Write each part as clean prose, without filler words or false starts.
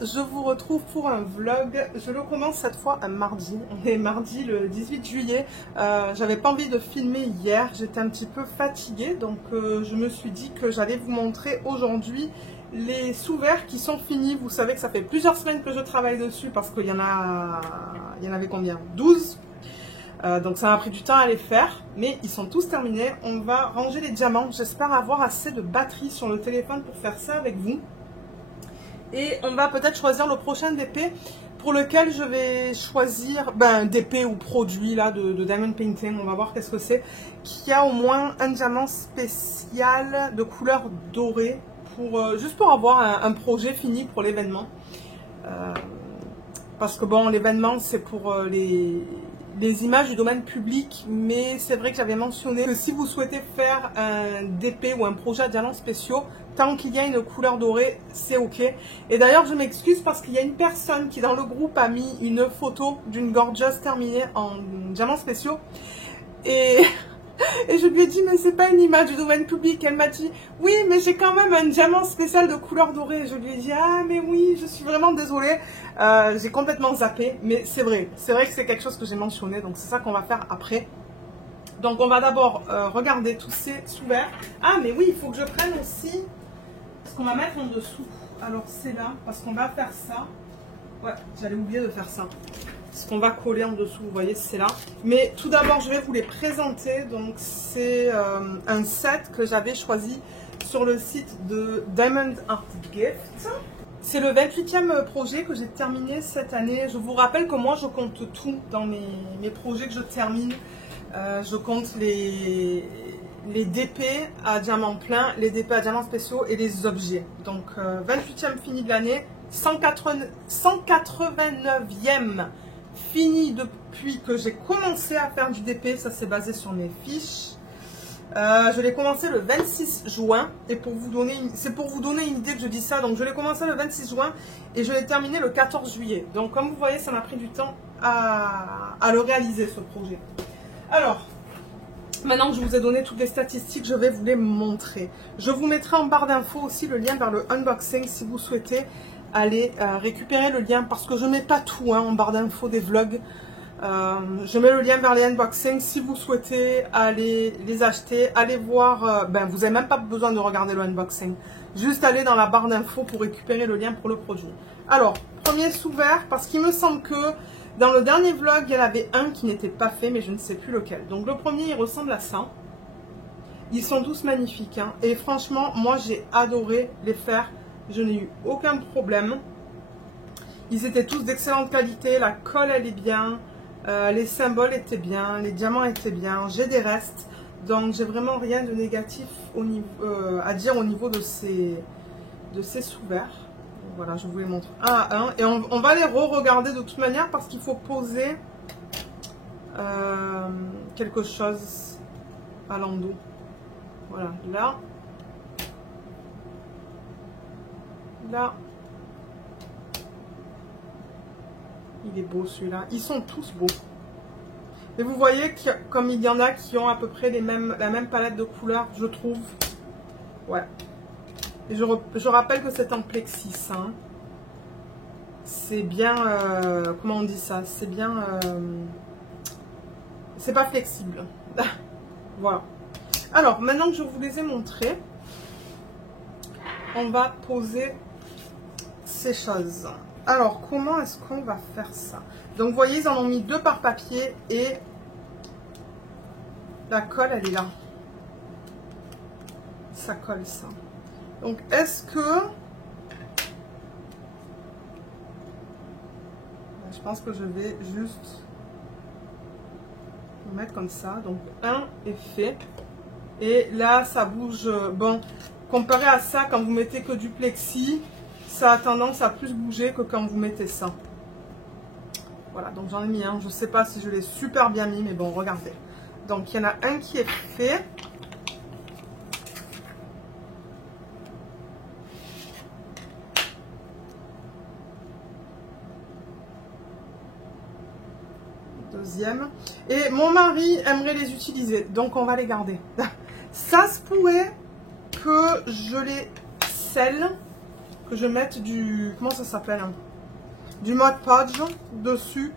je vous retrouve pour un vlog. Je le commence cette fois un mardi. On est mardi le 18 juillet. J'avais pas envie de filmer hier, j'étais un petit peu fatiguée. Donc je me suis dit que j'allais vous montrer aujourd'hui les sous-verts qui sont finis. Vous savez que ça fait plusieurs semaines que je travaille dessus parce qu'il y en avait combien? 12. Donc ça m'a pris du temps à les faire, mais ils sont tous terminés. On va ranger les diamants. J'espère avoir assez de batterie sur le téléphone pour faire ça avec vous. Et on va peut-être choisir le prochain DP pour lequel je vais choisir DP ou produit là de Diamond Painting. On va voir qu'est-ce que c'est. Qui a au moins un diamant spécial de couleur dorée pour juste pour avoir un projet fini pour l'événement. Parce que bon, l'événement c'est pour les images du domaine public, mais c'est vrai que j'avais mentionné que si vous souhaitez faire un DP ou un projet à diamants spéciaux, tant qu'il y a une couleur dorée, c'est ok. Et d'ailleurs, je m'excuse parce qu'il y a une personne qui dans le groupe a mis une photo d'une gorgeous terminée en diamants spéciaux. Et je lui ai dit, mais c'est pas une image du domaine public. Elle m'a dit, oui, mais j'ai quand même un diamant spécial de couleur dorée. Je lui ai dit, ah, mais oui, je suis vraiment désolée. J'ai complètement zappé, mais c'est vrai que c'est quelque chose que j'ai mentionné, donc c'est ça qu'on va faire après. Donc on va d'abord regarder tous ces sous-verts. Ah, mais oui, il faut que je prenne aussi ce qu'on va mettre en dessous. Alors c'est là, parce qu'on va faire ça. Ouais, j'allais oublier de faire ça. Ce qu'on va coller en dessous, vous voyez, c'est là. Mais tout d'abord, je vais vous les présenter. Donc, c'est un set que j'avais choisi sur le site de Diamond Art Gift. C'est le 28e projet que j'ai terminé cette année. Je vous rappelle que moi, je compte tout dans mes projets que je termine. Je compte les DP à diamant plein, les DP à diamants spéciaux et les objets. Donc, 28e fini de l'année, 189e fini depuis que j'ai commencé à faire du DP. Ça c'est basé sur mes fiches. Je l'ai commencé le 26 juin et c'est pour vous donner une idée que je dis ça. Donc je l'ai commencé le 26 juin et je l'ai terminé le 14 juillet. Donc comme vous voyez, ça m'a pris du temps à le réaliser, ce projet. Alors, maintenant que je vous ai donné toutes les statistiques, je vais vous les montrer. Je vous mettrai en barre d'infos aussi le lien vers le unboxing si vous souhaitez aller récupérer le lien, parce que je mets pas tout en barre d'infos des vlogs. Je mets le lien vers les unboxings si vous souhaitez aller les acheter. Allez voir, vous n'avez même pas besoin de regarder le unboxing, juste aller dans la barre d'infos pour récupérer le lien pour le produit. Alors, premier sous-vert, parce qu'il me semble que dans le dernier vlog il y en avait un qui n'était pas fait, mais je ne sais plus lequel. Donc le premier, il ressemble à ça. Ils sont tous magnifiques, hein. Et franchement moi j'ai adoré les faire. Je n'ai eu aucun problème. Ils étaient tous d'excellente qualité. La colle, elle est bien. Les symboles étaient bien. Les diamants étaient bien. J'ai des restes. Donc, j'ai vraiment rien de négatif à dire au niveau de ces sous-verts. Voilà, je vous les montre un à un. Et on va les re-regarder de toute manière parce qu'il faut poser quelque chose à l'endos. Voilà, là. Là, il est beau celui-là. Ils sont tous beaux. Et vous voyez que comme il y en a qui ont à peu près la même palette de couleurs, je trouve. Ouais. Et je rappelle que c'est en plexis. Hein. C'est bien... comment on dit ça? C'est bien... c'est pas flexible. Voilà. Alors, maintenant que je vous les ai montrés, on va poser ces choses. Alors, comment est-ce qu'on va faire ça? Donc, vous voyez, ils en ont mis 2 par papier et la colle, elle est là. Ça colle, ça. Donc, est-ce que... Je pense que je vais juste le mettre comme ça. Donc, un est fait. Et là, ça bouge. Bon, comparé à ça, quand vous mettez que du plexi, ça a tendance à plus bouger que quand vous mettez ça. Voilà, donc j'en ai mis un. Je ne sais pas si je l'ai super bien mis, mais bon, regardez. Donc, il y en a un qui est fait. Deuxième. Et mon mari aimerait les utiliser, donc on va les garder. Ça se pourrait que je les scelle que je mette du... Comment ça s'appelle, hein, du Mod Podge dessus.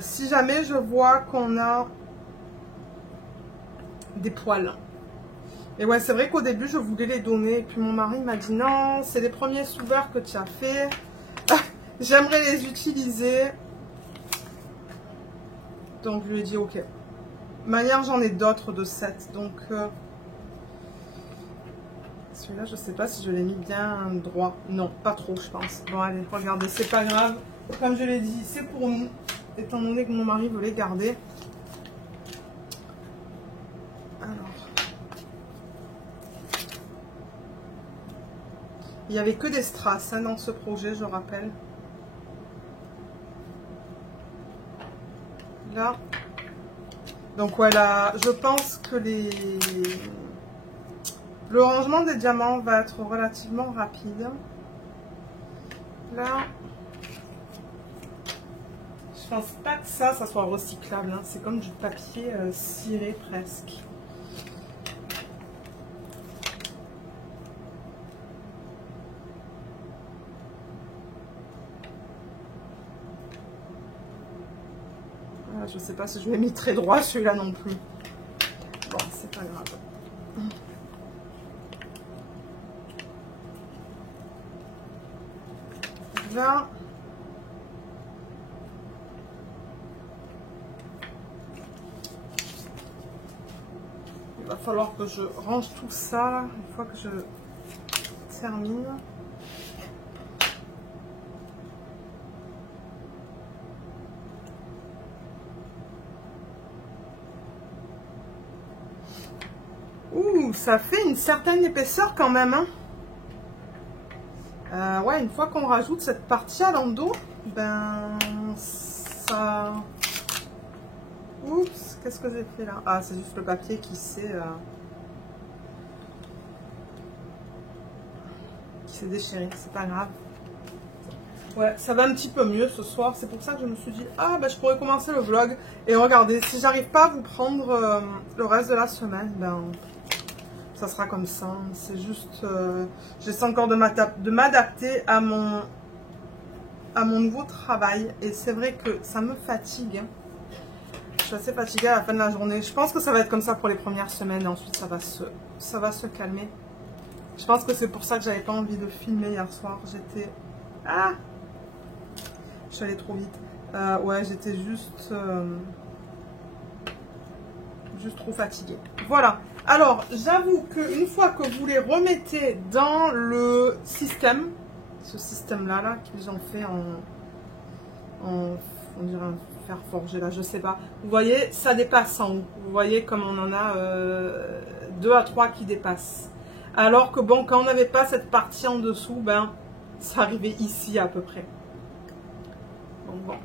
Si jamais je vois qu'on a des poils. Et ouais, c'est vrai qu'au début, je voulais les donner. Et puis mon mari m'a dit non, c'est les premiers sous-verts que tu as fait. J'aimerais les utiliser. Donc je lui ai dit ok. De manière, j'en ai d'autres de 7. Donc celui-là, je sais pas si je l'ai mis bien droit. Non, pas trop, je pense. Bon, allez, regardez, c'est pas grave. Comme je l'ai dit, c'est pour nous. Étant donné que mon mari veut les garder. Alors. Il n'y avait que des strass hein, dans ce projet, je rappelle. Là. Donc voilà, je pense que le rangement des diamants va être relativement rapide. Là. Je pense pas que ça soit recyclable. Hein. C'est comme du papier ciré presque. Ah, je sais pas si je l'ai mis très droit celui-là non plus. Bon, c'est pas grave. Là. Il va falloir que je range tout ça une fois que je termine. Ouh, ça fait une certaine épaisseur quand même. Hein. Ouais, une fois qu'on rajoute cette partie à l'endos, ben ça... Oups, qu'est-ce que j'ai fait là? Ah, c'est juste le papier qui s'est déchiré, c'est pas grave. Ouais, ça va un petit peu mieux ce soir, c'est pour ça que je me suis dit, ah ben je pourrais commencer le vlog. Et regardez, si j'arrive pas à vous prendre le reste de la semaine, ben ça sera comme ça. C'est juste, j'essaie encore de m'adapter à mon nouveau travail. Et c'est vrai que ça me fatigue. Je suis assez fatiguée à la fin de la journée. Je pense que ça va être comme ça pour les premières semaines. Et ensuite, ça va se calmer. Je pense que c'est pour ça que j'avais pas envie de filmer hier soir. J'étais... Ah! Je suis allée trop vite. Ouais, j'étais juste trop fatiguée. Voilà. Alors, j'avoue qu'une fois que vous les remettez dans le système, ce système-là, là, qu'ils ont fait on dirait un fer forgé, là, je sais pas. Vous voyez, ça dépasse en haut. Vous voyez comme on en a 2 à 3 qui dépassent. Alors que bon, quand on n'avait pas cette partie en dessous, ben, ça arrivait ici à peu près. Donc bon.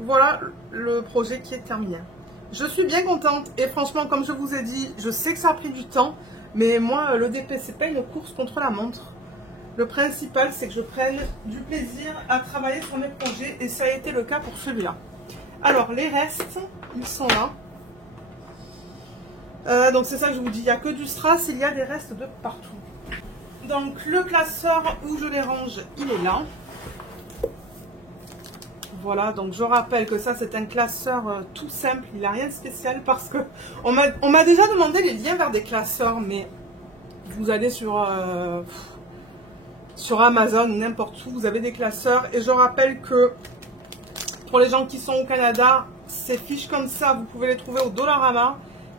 Voilà le projet qui est terminé. Je suis bien contente et franchement, comme je vous ai dit, je sais que ça a pris du temps, mais moi, le DP, c'est pas une course contre la montre. Le principal, c'est que je prenne du plaisir à travailler sur mes projets et ça a été le cas pour celui-là. Alors, les restes, ils sont là. Donc, c'est ça que je vous dis, il n'y a que du strass, il y a des restes de partout. Donc, le classeur où je les range, il est là. Voilà, donc je rappelle que ça c'est un classeur tout simple, il n'a rien de spécial parce que on m'a déjà demandé les liens vers des classeurs, mais vous allez sur Amazon, n'importe où, vous avez des classeurs. Et je rappelle que pour les gens qui sont au Canada, ces fiches comme ça, vous pouvez les trouver au Dollarama.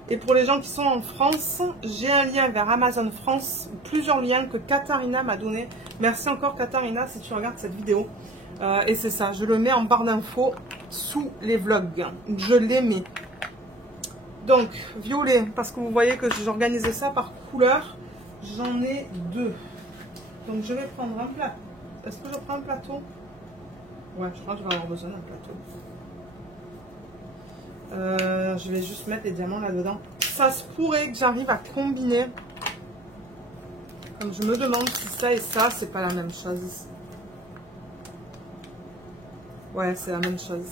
Et pour les gens qui sont en France, j'ai un lien vers Amazon France, plusieurs liens que Katharina m'a donné. Merci encore Katharina si tu regardes cette vidéo. Et c'est ça, je le mets en barre d'infos sous les vlogs. Je les mets. Donc, violet, parce que vous voyez que j'organisais ça par couleur. J'en ai 2. Donc, je vais prendre un plateau. Est-ce que je prends un plateau? Ouais, je crois que je vais avoir besoin d'un plateau. Je vais juste mettre les diamants là-dedans. Ça se pourrait que j'arrive à combiner. Comme je me demande si ça et ça, c'est pas la même chose. Ouais, c'est la même chose.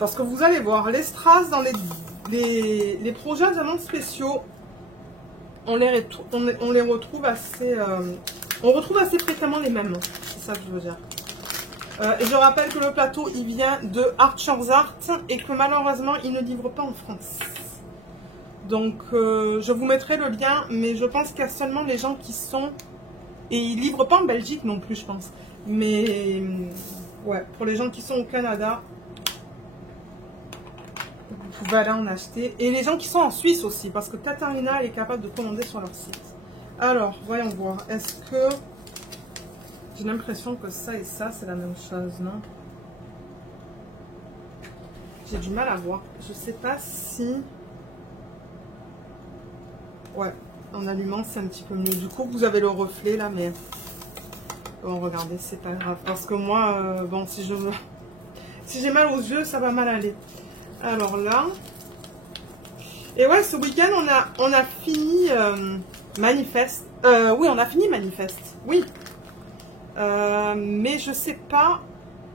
Parce que vous allez voir, les strass dans les projets diamants spéciaux, on les retrouve assez... on retrouve assez fréquemment les mêmes. C'est ça que je veux dire. Et je rappelle que le plateau, il vient de Archer's Art et que malheureusement, il ne livre pas en France. Donc, je vous mettrai le lien, mais je pense qu'il y a seulement les gens qui sont... Et il ne livre pas en Belgique non plus, je pense. Mais, ouais, pour les gens qui sont au Canada, vous pouvez aller en acheter. Et les gens qui sont en Suisse aussi, parce que Katarina, elle est capable de commander sur leur site. Alors, voyons voir. Est-ce que... J'ai l'impression que ça et ça, c'est la même chose, non? J'ai du mal à voir. Je sais pas si... Ouais, en allumant, c'est un petit peu mieux. Du coup, vous avez le reflet, là, mais... Bon, regardez, c'est pas grave. Parce que moi, bon, si j'ai mal aux yeux, ça va mal aller. Alors là... Et ouais, ce week-end, on a fini Manifeste. Oui, on a fini Manifeste. Oui. Mais je sais pas...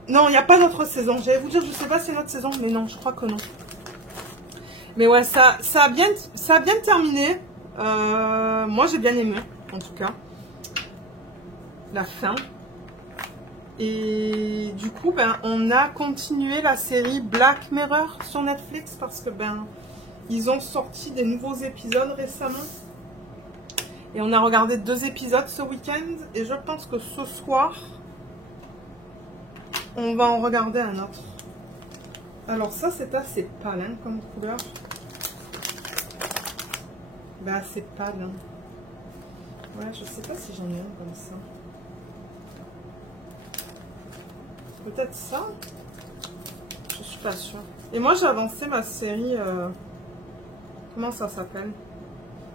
Non, il n'y a pas d'autre saison. J'allais vous dire, je sais pas si c'est notre saison, mais non, je crois que non. Mais ouais, ça a bien terminé. Moi, j'ai bien aimé, en tout cas, la fin. Et du coup, ben, on a continué la série Black Mirror sur Netflix parce que ben, ils ont sorti des nouveaux épisodes récemment. Et on a regardé 2 épisodes ce week-end. Et je pense que ce soir, on va en regarder un autre. Alors ça, c'est assez pâle hein, comme couleur. Ben, assez pâle. Hein. Ouais, je sais pas si j'en ai un comme ça. Peut-être ça. Je suis pas sûre. Et moi, j'ai avancé ma série... Comment ça s'appelle?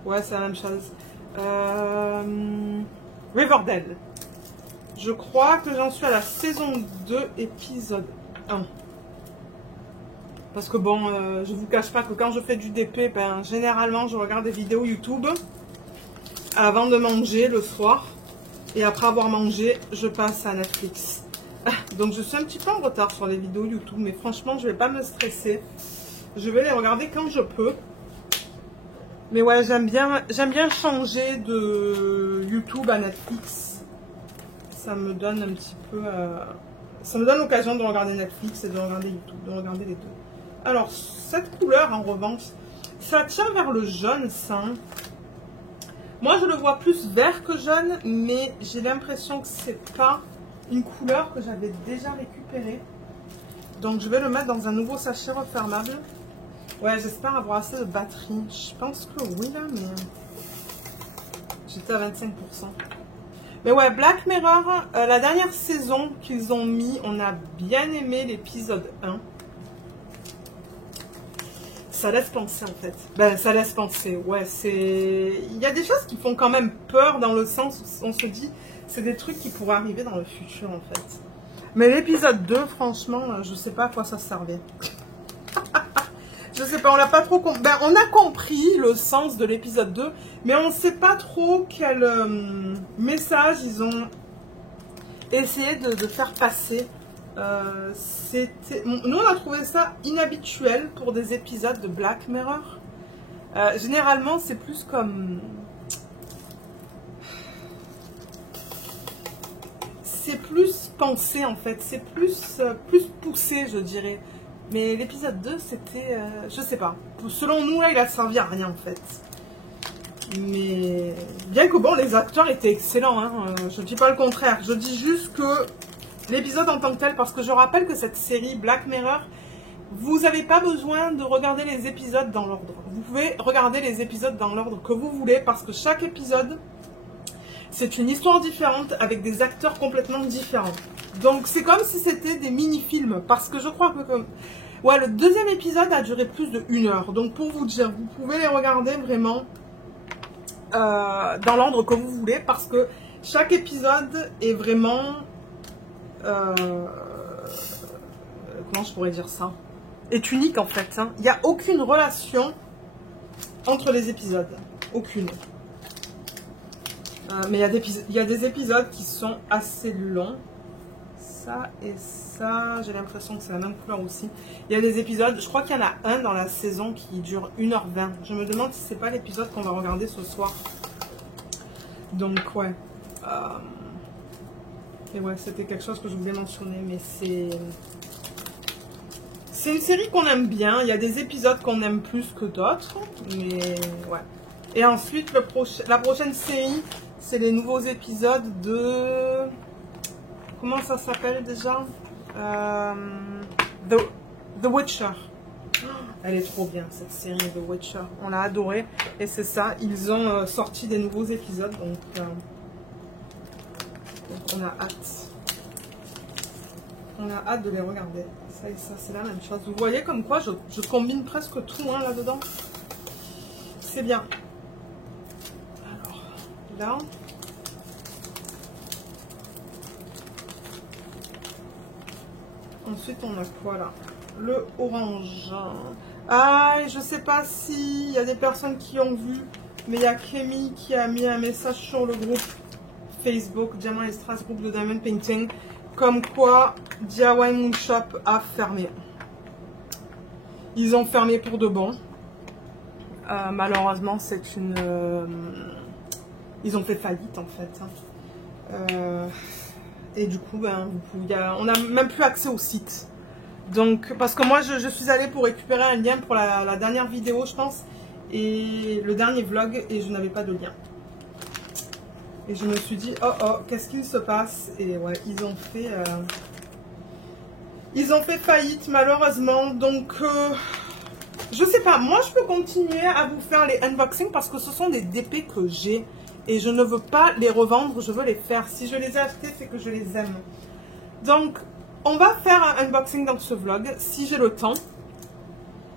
Ouais, c'est la même chose. Riverdale. Je crois que j'en suis à la saison 2, épisode 1. Parce que bon, je vous cache pas que quand je fais du DP, ben, généralement, je regarde des vidéos YouTube avant de manger le soir. Et après avoir mangé, je passe à Netflix. Donc je suis un petit peu en retard sur les vidéos YouTube, mais franchement, je vais pas me stresser. Je vais les regarder quand je peux. Mais ouais, j'aime bien changer de YouTube à Netflix. Ça me donne un petit peu... ça me donne l'occasion de regarder Netflix et de regarder YouTube, de regarder les deux. Alors, cette couleur, en revanche, ça tient vers le jaune, ça. Moi, je le vois plus vert que jaune, mais j'ai l'impression que c'est pas une couleur que j'avais déjà récupérée. Donc, je vais le mettre dans un nouveau sachet refermable. Ouais, j'espère avoir assez de batterie. Je pense que oui, là, mais... J'étais à 25%. Mais ouais, Black Mirror, la dernière saison qu'ils ont mis, on a bien aimé l'épisode 1. Ça laisse penser, en fait. Ben, ça laisse penser, ouais, c'est... Il y a des choses qui font quand même peur dans le sens où on se dit, c'est des trucs qui pourraient arriver dans le futur, en fait. Mais l'épisode 2, franchement, je sais pas à quoi ça servait. Je sais pas, on l'a pas trop compris. Ben, on a compris le sens de l'épisode 2, mais on ne sait pas trop quel message ils ont essayé de faire passer. Nous, on a trouvé ça inhabituel pour des épisodes de Black Mirror. Généralement, c'est plus comme... C'est plus pensé, en fait. C'est plus poussé, je dirais. Mais l'épisode 2, c'était... je sais pas. Selon nous, là, il a servi à rien, en fait. Mais... Bien que, bon, les acteurs étaient excellents, hein. Je dis pas le contraire. Je dis juste que l'épisode en tant que tel, parce que je rappelle que cette série Black Mirror, vous n'avez pas besoin de regarder les épisodes dans l'ordre. Vous pouvez regarder les épisodes dans l'ordre que vous voulez, parce que chaque épisode, c'est une histoire différente, avec des acteurs complètement différents. Donc, c'est comme si c'était des mini-films, parce que je crois que... Ouais, le deuxième épisode a duré plus de 1 heure. Donc, pour vous dire, vous pouvez les regarder vraiment dans l'ordre que vous voulez, parce que chaque épisode est vraiment... comment je pourrais dire ça? Est unique, en fait. Hein. Il n'y a aucune relation entre les épisodes. Aucune. Mais il y a des épisodes qui sont assez longs. ça et ça. J'ai l'impression que c'est la même couleur aussi. Il y a des épisodes, je crois qu'il y en a un dans la saison qui dure 1h20. Je me demande si c'est pas l'épisode qu'on va regarder ce soir. Donc ouais. Et ouais, c'était quelque chose que je voulais mentionner, mais c'est une série qu'on aime bien. Il y a des épisodes qu'on aime plus que d'autres, mais ouais. Et ensuite, la prochaine série, c'est les nouveaux épisodes de... Comment ça s'appelle déjà? The Witcher. Elle est trop bien, cette série The Witcher. On l'a adorée. Et c'est ça, ils ont sorti des nouveaux épisodes, donc on a hâte. On a hâte de les regarder. Ça et ça, c'est la même chose. Vous voyez comme quoi je combine presque tout hein, là-dedans. C'est bien. Alors, là. Ensuite, on a quoi là? Le orange. Ah, je sais pas s'il y a des personnes qui ont vu, mais il y a Clémy qui a mis un message sur le groupe Facebook, Diamant et Strass, groupe de Diamond Painting, comme quoi DIY Moon Shop a fermé. Ils ont fermé pour de bon. Malheureusement, c'est une... ils ont fait faillite en fait. Et du coup, ben, on n'a même plus accès au site. Donc, parce que moi, je suis allée pour récupérer un lien pour la dernière vidéo, je pense, et le dernier vlog, et je n'avais pas de lien. Et je me suis dit, oh oh, qu'est-ce qu'il se passe? Et ouais, ils ont fait faillite, malheureusement. Donc, je sais pas, moi, je peux continuer à vous faire les unboxings parce que ce sont des DP que j'ai. Et je ne veux pas les revendre, je veux les faire. Si je les ai achetés, c'est que je les aime. Donc, on va faire un unboxing dans ce vlog, si j'ai le temps.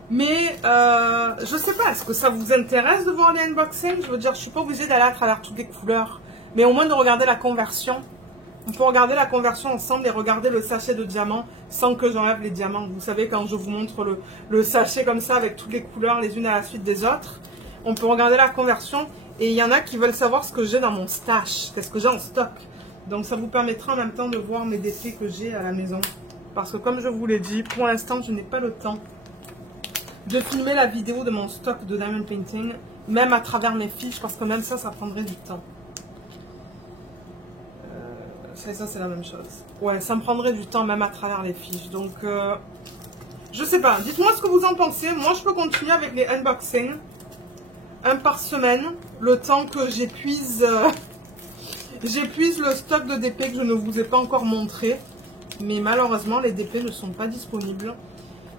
Mais, je sais pas, est-ce que ça vous intéresse de voir les unboxings? Je veux dire, je suis pas obligée d'aller à travers toutes les couleurs. Mais au moins de regarder la conversion. On peut regarder la conversion ensemble et regarder le sachet de diamants sans que j'enlève les diamants. Vous savez, quand je vous montre le sachet comme ça, avec toutes les couleurs les unes à la suite des autres, on peut regarder la conversion. Et il y en a qui veulent savoir ce que j'ai dans mon stash, qu'est-ce que j'ai en stock. Donc ça vous permettra en même temps de voir mes défis que j'ai à la maison. Parce que comme je vous l'ai dit, pour l'instant je n'ai pas le temps de filmer la vidéo de mon stock de Diamond Painting, même à travers mes fiches, parce que même ça prendrait du temps. Ça c'est la même chose. Ouais, ça me prendrait du temps même à travers les fiches. Donc, je sais pas, dites-moi ce que vous en pensez. Moi je peux continuer avec les unboxings. Un par semaine, le temps que j'épuise le stock de DP que je ne vous ai pas encore montré. Mais malheureusement, les DP ne sont pas disponibles.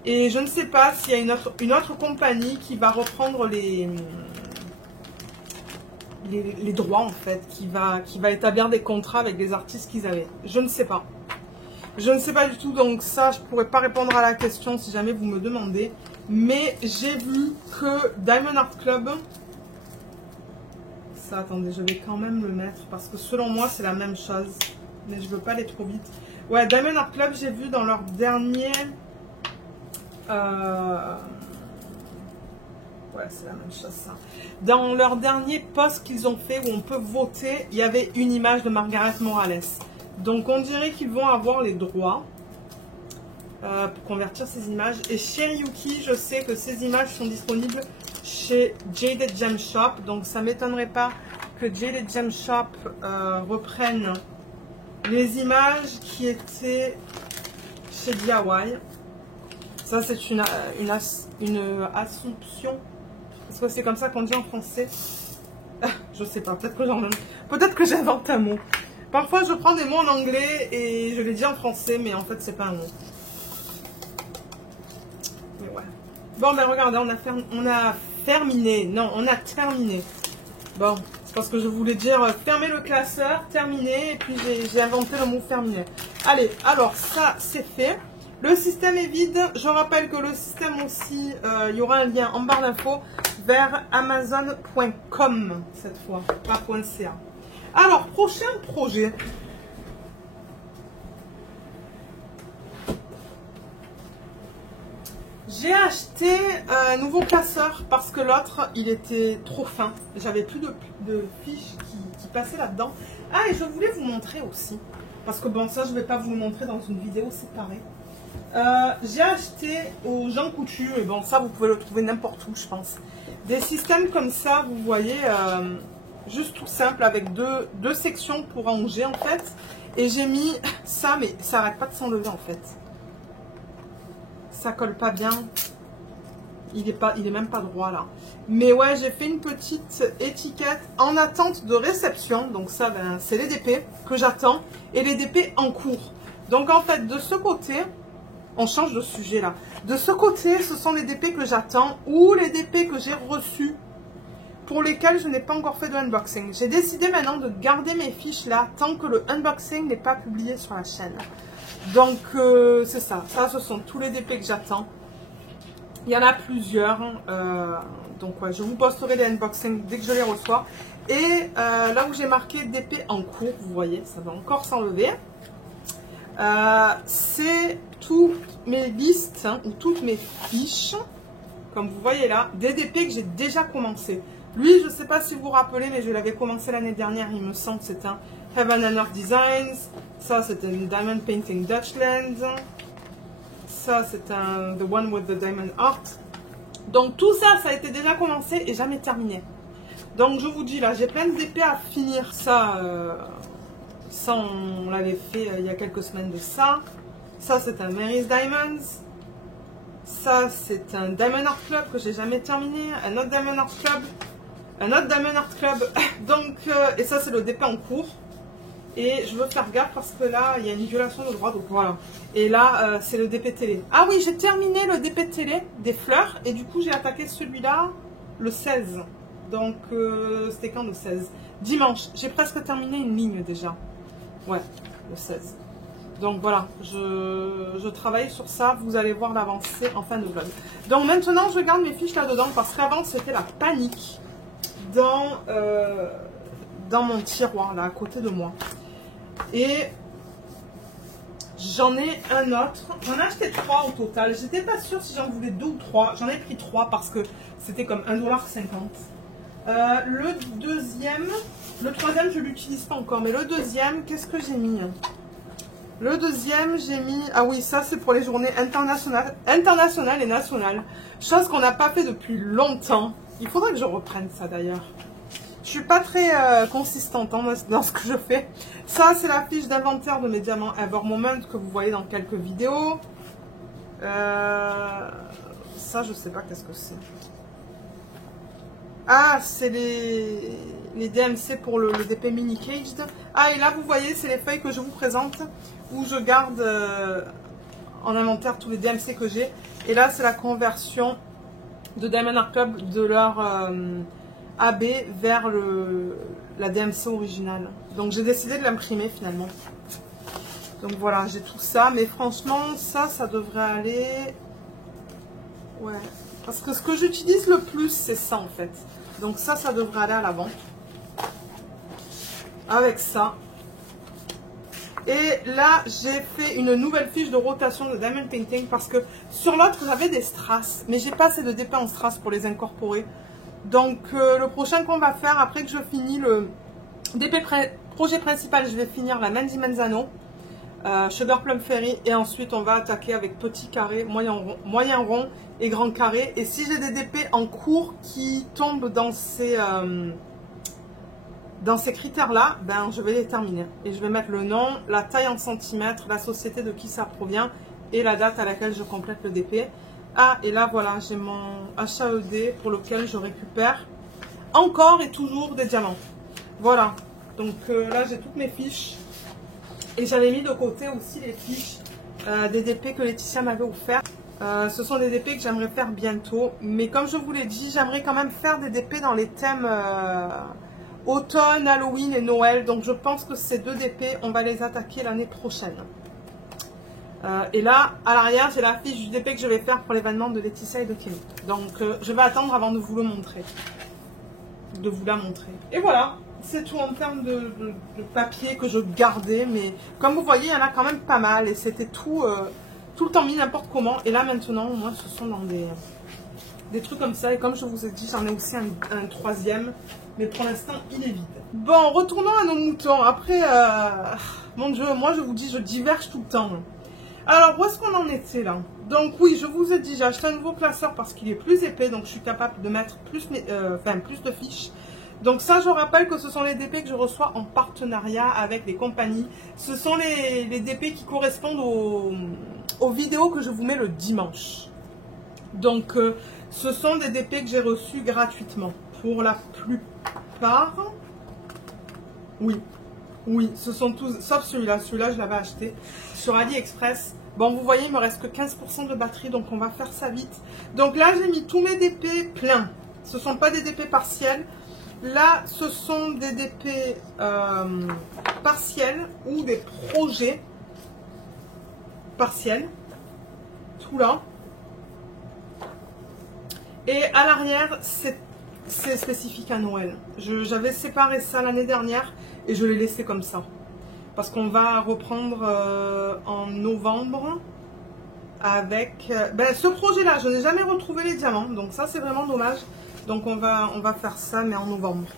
Et je ne sais pas s'il y a une autre compagnie qui va reprendre les droits, en fait, qui va établir des contrats avec les artistes qu'ils avaient. Je ne sais pas. Je ne sais pas du tout, donc ça, je ne pourrais pas répondre à la question si jamais vous me demandez. Mais j'ai vu que Diamond Art Club... Ça, attendez, je vais quand même le mettre parce que selon moi, c'est la même chose. Mais je ne veux pas aller trop vite. Ouais, Diamond Art Club, j'ai vu dans leur dernier... Ouais, c'est la même chose, ça. Dans leur dernier post qu'ils ont fait où on peut voter, il y avait une image de Margaret Morales. Donc, on dirait qu'ils vont avoir les droits pour convertir ces images. Et chez Yuki, je sais que ces images sont disponibles chez Jaded Gem Shop. Donc, ça ne m'étonnerait pas que Jaded Gem Shop reprenne les images qui étaient chez DIY. Ça, c'est une assumption. Est-ce que c'est comme ça qu'on dit en français? Je sais pas, peut-être que j'invente un mot. Parfois, je prends des mots en anglais et je les dis en français, mais en fait, c'est pas un mot. Mais ouais. Bon, ben regardez, on a terminé. Non, on a terminé. Bon, c'est parce que je voulais dire fermer le classeur, terminer, et puis j'ai inventé le mot terminer. Allez, alors ça, c'est fait. Le système est vide. Je rappelle que le système aussi, il y aura un lien en barre d'infos vers amazon.com cette fois, pas .ca. Alors, prochain projet. J'ai acheté un nouveau classeur parce que l'autre, il était trop fin. J'avais plus de fiches qui passaient là-dedans. Ah, et je voulais vous montrer aussi. Parce que bon, ça, je ne vais pas vous le montrer dans une vidéo séparée. J'ai acheté au Jean Coutu, et bon, ça, vous pouvez le trouver n'importe où, je pense. Des systèmes comme ça, vous voyez, juste tout simple, avec deux sections pour ranger, en fait. Et j'ai mis ça, mais ça n'arrête pas de s'enlever, en fait. Ça colle pas bien. Il est même pas droit, là. Mais ouais, j'ai fait une petite étiquette en attente de réception. Donc ça, ben, c'est les DP que j'attends. Et les DP en cours. Donc en fait, de ce côté, on change de sujet là. De ce côté, ce sont les DP que j'attends ou les DP que j'ai reçus pour lesquels je n'ai pas encore fait de unboxing. J'ai décidé maintenant de garder mes fiches là tant que le unboxing n'est pas publié sur la chaîne. Donc c'est ça. Ça, ce sont tous les DP que j'attends. Il y en a plusieurs. Donc ouais, je vous posterai les unboxings dès que je les reçois. Et là où j'ai marqué DP en cours, vous voyez, ça va encore s'enlever. C'est toutes mes listes ou toutes mes fiches, comme vous voyez là, des DP que j'ai déjà commencé. Lui, je ne sais pas si vous vous rappelez, mais je l'avais commencé l'année dernière, il me semble, c'est un Heaven and Earth Designs. Ça, c'est un Diamond Painting Dutchland. Ça, c'est un The One with the Diamond Art. Donc tout ça, ça a été déjà commencé et jamais terminé. Donc je vous dis là, j'ai plein de DP à finir. Ça, on l'avait fait il y a quelques semaines de ça. Ça, c'est un Mary's Diamonds. Ça, c'est un Diamond Art Club que j'ai jamais terminé. Un autre Diamond Art Club. Un autre Diamond Art Club. Donc, et ça, c'est le DP en cours. Et je veux faire gaffe parce que là, il y a une violation de droit. Donc voilà. Et là, c'est le DP télé. Ah oui, j'ai terminé le DP télé des fleurs. Et du coup, j'ai attaqué celui-là le 16. Donc, c'était quand le 16? Dimanche. J'ai presque terminé une ligne déjà. Ouais, le 16. Donc voilà, je travaille sur ça. Vous allez voir l'avancée en fin de vlog. Donc maintenant, je garde mes fiches là-dedans parce qu'avant, c'était la panique dans mon tiroir, là, à côté de moi. Et j'en ai un autre. J'en ai acheté 3 au total. J'étais pas sûre si j'en voulais 2 ou 3. J'en ai pris 3 parce que c'était comme 1,50 $. Le troisième, je ne l'utilise pas encore. Mais le deuxième, qu'est-ce que j'ai mis? Le deuxième, j'ai mis... Ah oui, ça, c'est pour les journées internationales et nationales. Chose qu'on n'a pas fait depuis longtemps. Il faudrait que je reprenne ça, d'ailleurs. Je suis pas très consistante dans ce que je fais. Ça, c'est la fiche d'inventaire de mes diamants Ever Moment que vous voyez dans quelques vidéos. Ça, je sais pas qu'est-ce que c'est. Ah, c'est les DMC pour le DP Mini Caged. Ah, et là, vous voyez, c'est les feuilles que je vous présente où je garde en inventaire tous les DMC que j'ai. Et là, c'est la conversion de Diamond Art Club de leur AB vers la DMC originale. Donc, j'ai décidé de l'imprimer finalement. Donc, voilà, j'ai tout ça. Mais franchement, ça devrait aller... Ouais. Parce que ce que j'utilise le plus, c'est ça en fait. Donc ça devrait aller à la vente. Avec ça. Et là, j'ai fait une nouvelle fiche de rotation de Diamond Painting. Parce que sur l'autre, j'avais des strass. Mais j'ai pas assez de DP en strass pour les incorporer. Donc le prochain qu'on va faire, après que je finis le DP projet principal, je vais finir la Mandy Manzano. Sugar Plum Fairy. Et ensuite, on va attaquer avec petit carré, moyen rond et grand carré. Et si j'ai des DP en cours qui tombent dans ces critères-là, ben, je vais les terminer. Et je vais mettre le nom, la taille en centimètres, la société de qui ça provient et la date à laquelle je complète le DP. Ah, et là, voilà, j'ai mon HAED pour lequel je récupère encore et toujours des diamants. Voilà. Donc là, j'ai toutes mes fiches. Et j'avais mis de côté aussi les fiches des DP que Laetitia m'avait offert. Ce sont des DP que j'aimerais faire bientôt. Mais comme je vous l'ai dit, j'aimerais quand même faire des DP dans les thèmes automne, Halloween et Noël. Donc je pense que ces 2 DP, on va les attaquer l'année prochaine. Et là, à l'arrière, j'ai la fiche du DP que je vais faire pour l'événement de Laetitia et de Kémy. Donc je vais attendre avant de vous le montrer. De vous la montrer. Et voilà. C'est tout en termes de papier que je gardais, mais comme vous voyez, il y en a quand même pas mal et c'était tout le temps mis n'importe comment. Et là maintenant, moi, ce sont des trucs comme ça. Et comme je vous ai dit, j'en ai aussi un troisième, mais pour l'instant, il est vide. Bon, retournons à nos moutons. Après, mon Dieu, moi je vous dis, je diverge tout le temps. Alors, où est-ce qu'on en était là? Donc oui, je vous ai dit, j'ai acheté un nouveau classeur parce qu'il est plus épais, donc je suis capable de mettre plus de fiches. Donc ça, je rappelle que ce sont les DP que je reçois en partenariat avec les compagnies. Ce sont les DP qui correspondent aux vidéos que je vous mets le dimanche. Donc ce sont des DP que j'ai reçus gratuitement. Pour la plupart, oui, ce sont tous, sauf celui-là. Celui-là, je l'avais acheté sur AliExpress. Bon, vous voyez, il me reste que 15% de batterie, donc on va faire ça vite. Donc là, j'ai mis tous mes DP pleins. Ce ne sont pas des DP partiels. Là, ce sont des DP partiels ou des projets partiels. Tout là. Et à l'arrière, c'est spécifique à Noël. J'avais séparé ça l'année dernière et je l'ai laissé comme ça. Parce qu'on va reprendre en novembre avec... ce projet-là, je n'ai jamais retrouvé les diamants. Donc ça, c'est vraiment dommage. Donc on va faire ça, mais en novembre.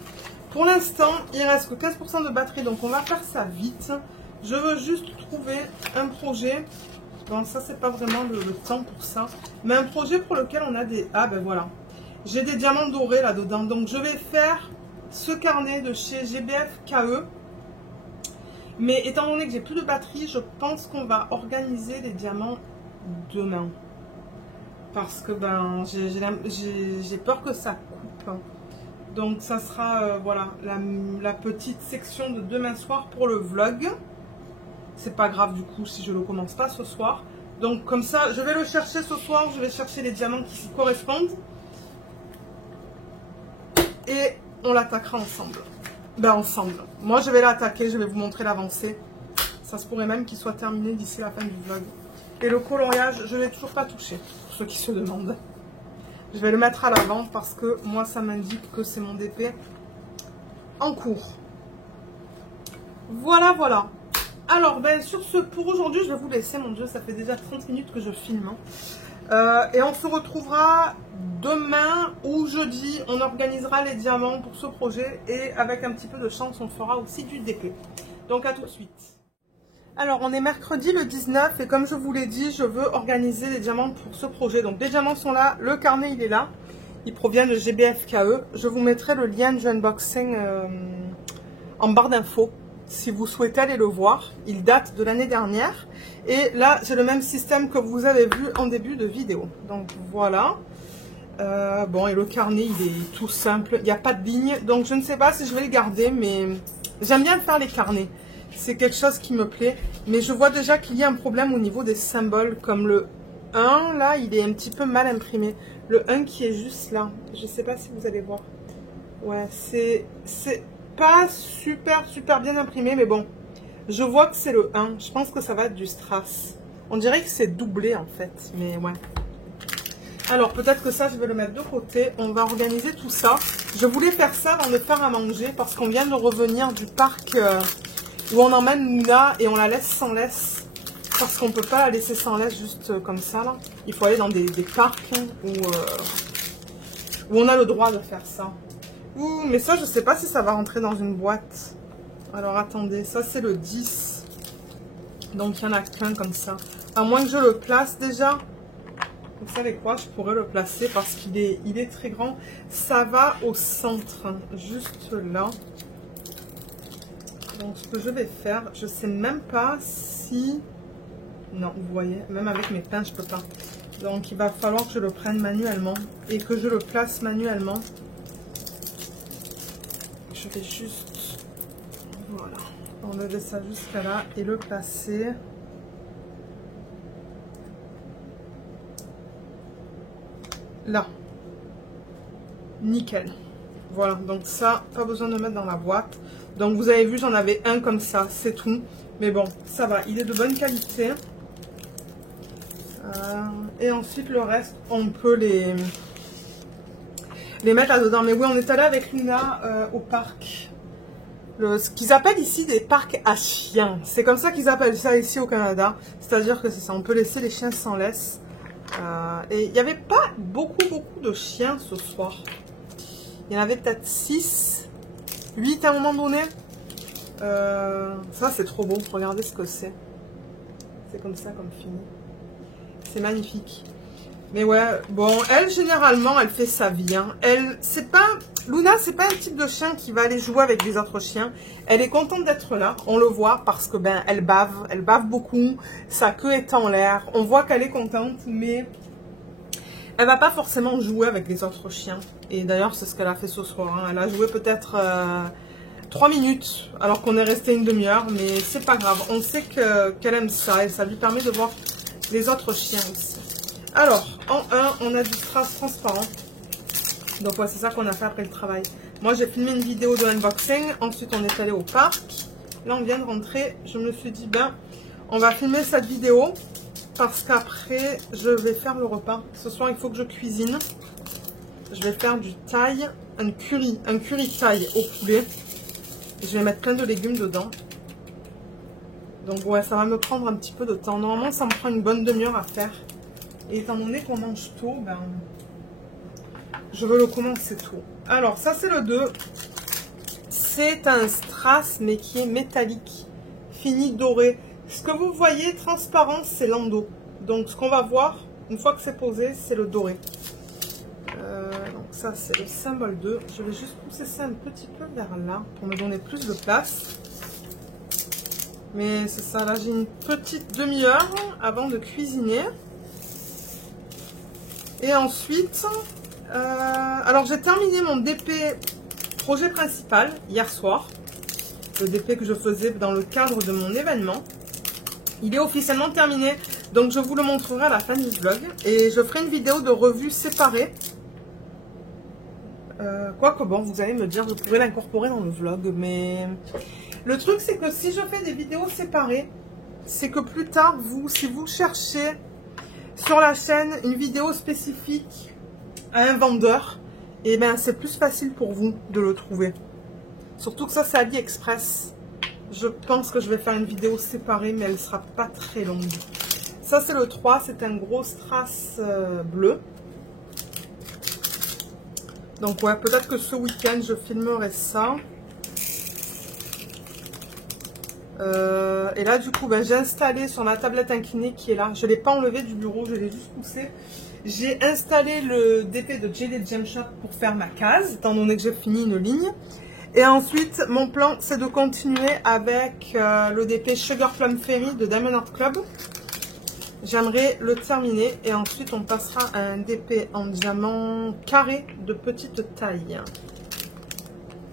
Pour l'instant, il reste que 15% de batterie. Donc on va faire ça vite. Je veux juste trouver un projet. Bon, ça, c'est pas vraiment le temps pour ça. Mais un projet pour lequel on a des... Ah, ben voilà. J'ai des diamants dorés là-dedans. Donc je vais faire ce carnet de chez GBF KE. Mais étant donné que j'ai plus de batterie, je pense qu'on va organiser les diamants demain. Parce que ben j'ai peur que ça coupe. Donc ça sera voilà la petite section de demain soir pour le vlog. C'est pas grave du coup si je le commence pas ce soir. Donc comme ça, je vais le chercher ce soir. Je vais chercher les diamants qui s'y correspondent. Et on l'attaquera ensemble. Ben ensemble. Moi je vais l'attaquer, je vais vous montrer l'avancée. Ça se pourrait même qu'il soit terminé d'ici la fin du vlog. Et le coloriage, je ne l'ai toujours pas touché, pour ceux qui se demandent. Je vais le mettre à l'avant parce que moi, ça m'indique que c'est mon DP en cours. Voilà, voilà. Alors, ben, sur ce, pour aujourd'hui, je vais vous laisser. Mon Dieu, ça fait déjà 30 minutes que je filme. Et on se retrouvera demain ou jeudi. On organisera les diamants pour ce projet. Et avec un petit peu de chance, on fera aussi du DP. Donc, à tout de suite. Alors, on est mercredi le 19 et comme je vous l'ai dit, je veux organiser les diamants pour ce projet. Donc, les diamants sont là, le carnet, il est là. Il provient de GBF KE. Je vous mettrai le lien du unboxing en barre d'infos si vous souhaitez aller le voir. Il date de l'année dernière. Et là, j'ai le même système que vous avez vu en début de vidéo. Donc, voilà. Bon, et le carnet, il est tout simple. Il n'y a pas de ligne. Donc, je ne sais pas si je vais le garder, mais j'aime bien faire les carnets. C'est quelque chose qui me plaît. Mais je vois déjà qu'il y a un problème au niveau des symboles. Comme le 1, là, il est un petit peu mal imprimé. Le 1 qui est juste là. Je ne sais pas si vous allez voir. Ouais, c'est pas super bien imprimé. Mais bon, je vois que c'est le 1. Je pense que ça va être du strass. On dirait que c'est doublé en fait. Mais ouais. Alors, peut-être que ça, je vais le mettre de côté. On va organiser tout ça. Je voulais faire ça avant de faire à manger. Parce qu'on vient de revenir du parc... où on emmène Luna et on la laisse sans laisse. Parce qu'on ne peut pas la laisser sans laisse juste comme ça. Là. Il faut aller dans des parcs où on a le droit de faire ça. Ouh, mais ça, je ne sais pas si ça va rentrer dans une boîte. Alors, attendez. Ça, c'est le 10. Donc, il n'y en a qu'un comme ça. À moins que je le place déjà. Vous savez quoi? Je pourrais le placer parce qu'il est très grand. Ça va au centre. Juste là. Donc, ce que je vais faire, je sais même pas si... Non, vous voyez, même avec mes pinces, je peux pas. Donc, il va falloir que je le prenne manuellement et que je le place manuellement. Je vais juste... Voilà. Enlever ça jusqu'à là et le placer. Là. Nickel. Voilà, donc ça, pas besoin de le mettre dans la boîte. Donc vous avez vu, j'en avais un comme ça, c'est tout. Mais bon, ça va, il est de bonne qualité. Et ensuite, le reste, on peut les mettre là-dedans. Mais oui, on est allé avec Luna au parc. Ce qu'ils appellent ici des parcs à chiens. C'est comme ça qu'ils appellent ça ici au Canada. C'est-à-dire que c'est ça, on peut laisser les chiens sans laisse. Et il n'y avait pas beaucoup de chiens ce soir. Il y en avait peut-être 6, 8 à un moment donné. Ça, c'est trop beau. Regardez ce que c'est. C'est comme ça, comme fini. C'est magnifique. Mais ouais, bon, elle, généralement, elle fait sa vie. Hein. Elle, c'est pas... Luna, c'est pas un type de chien qui va aller jouer avec des autres chiens. Elle est contente d'être là. On le voit parce que, ben, elle bave beaucoup. Sa queue est en l'air. On voit qu'elle est contente, mais... Elle va pas forcément jouer avec les autres chiens. Et d'ailleurs, c'est ce qu'elle a fait ce soir. Hein. Elle a joué peut-être 3 minutes, alors qu'on est resté une demi-heure. Mais c'est pas grave. On sait qu'elle aime ça. Et ça lui permet de voir les autres chiens aussi. Alors, en 1, on a du strass transparent. Donc, ouais, c'est ça qu'on a fait après le travail. Moi, j'ai filmé une vidéo de unboxing. Ensuite, on est allé au parc. Là, on vient de rentrer. Je me suis dit, ben, on va filmer cette vidéo. Parce qu'après, je vais faire le repas. Ce soir, il faut que je cuisine. Je vais faire du thaï, un curry thaï au poulet. Je vais mettre plein de légumes dedans. Donc, ouais, ça va me prendre un petit peu de temps. Normalement, ça me prend une bonne demi-heure à faire. Et étant donné qu'on mange tôt, ben, je veux le commencer tôt. Alors, ça, c'est le 2. C'est un strass, mais qui est métallique, fini doré. Ce que vous voyez transparent, c'est l'endo. Donc, ce qu'on va voir, une fois que c'est posé, c'est le doré. Donc, ça, c'est le symbole 2. Je vais juste pousser ça un petit peu vers là, pour me donner plus de place. Mais c'est ça, là, j'ai une petite demi-heure avant de cuisiner. Et ensuite, alors j'ai terminé mon DP projet principal hier soir. Le DP que je faisais dans le cadre de mon événement. Il est officiellement terminé, donc je vous le montrerai à la fin du vlog. Et je ferai une vidéo de revue séparée. Quoique bon, vous allez me dire, je pourrais l'incorporer dans le vlog. Mais le truc, c'est que si je fais des vidéos séparées, c'est que plus tard, si vous cherchez sur la chaîne une vidéo spécifique à un vendeur, et ben c'est plus facile pour vous de le trouver. Surtout que ça, c'est AliExpress. Je pense que je vais faire une vidéo séparée, mais elle ne sera pas très longue. Ça, c'est le 3. C'est un gros strass bleu. Donc, ouais, peut-être que ce week-end, je filmerai ça. Et là, du coup, ben, j'ai installé sur la tablette inclinée qui est là. Je ne l'ai pas enlevé du bureau, je l'ai juste poussé. J'ai installé le DP de Jaded Gem Shop pour faire ma case, étant donné que j'ai fini une ligne. Et ensuite, mon plan, c'est de continuer avec le DP Sugar Plum Fairy de Diamond Art Club. J'aimerais le terminer et ensuite, on passera à un DP en diamant carré de petite taille.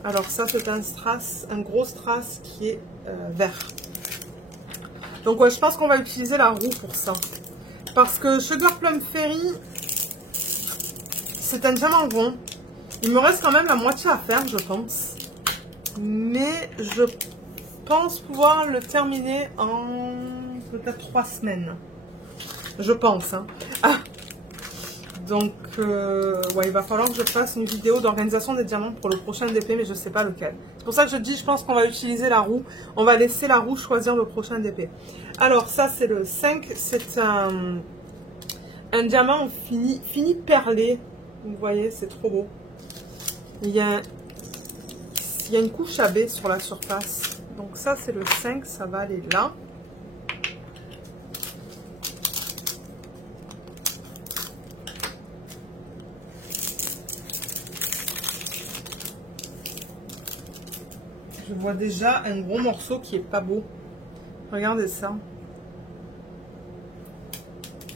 Alors ça, c'est un strass, un gros strass qui est vert. Donc ouais, je pense qu'on va utiliser la roue pour ça. Parce que Sugar Plum Fairy, c'est un diamant rond. Il me reste quand même la moitié à faire, je pense. Mais je pense pouvoir le terminer en peut-être 3 semaines. Je pense. Hein. Ah. Donc, ouais, il va falloir que je fasse une vidéo d'organisation des diamants pour le prochain DP, mais je ne sais pas lequel. C'est pour ça que je dis, je pense qu'on va utiliser la roue. On va laisser la roue choisir le prochain DP. Alors, ça, c'est le 5. C'est un diamant fini perlé. Vous voyez, c'est trop beau. Il y a une couche à baie sur la surface. Donc ça, c'est le 5. Ça va aller là. Je vois déjà un gros morceau qui est pas beau. Regardez ça.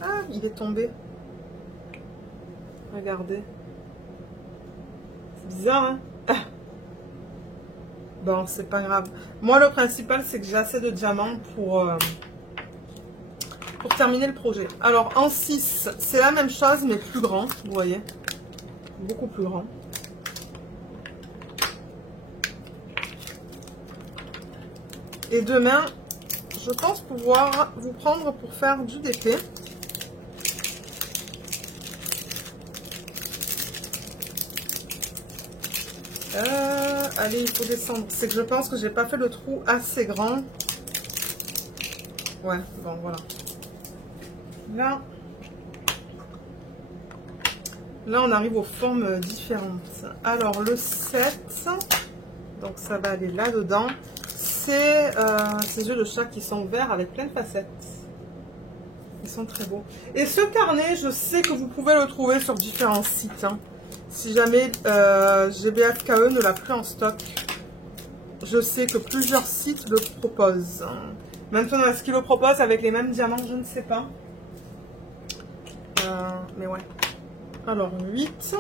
Ah, il est tombé. Regardez. C'est bizarre, hein? Ah. Bon, c'est pas grave. Moi, le principal, c'est que j'ai assez de diamants pour terminer le projet. Alors, en 6, c'est la même chose, mais plus grand. Vous voyez? Beaucoup plus grand. Et demain, je pense pouvoir vous prendre pour faire du DP. Allez, il faut descendre. C'est que je pense que j'ai pas fait le trou assez grand. Ouais, bon, voilà. Là. Là, on arrive aux formes différentes. Alors, le 7, donc ça va aller là-dedans. C'est ces yeux de chat qui sont verts avec plein de facettes. Ils sont très beaux. Et ce carnet, je sais que vous pouvez le trouver sur différents sites. Hein. Si jamais GBFKE ne l'a plus en stock, je sais que plusieurs sites le proposent. Maintenant, est-ce qu'ils le proposent avec les mêmes diamants? Je ne sais pas. Mais ouais. Alors, 8.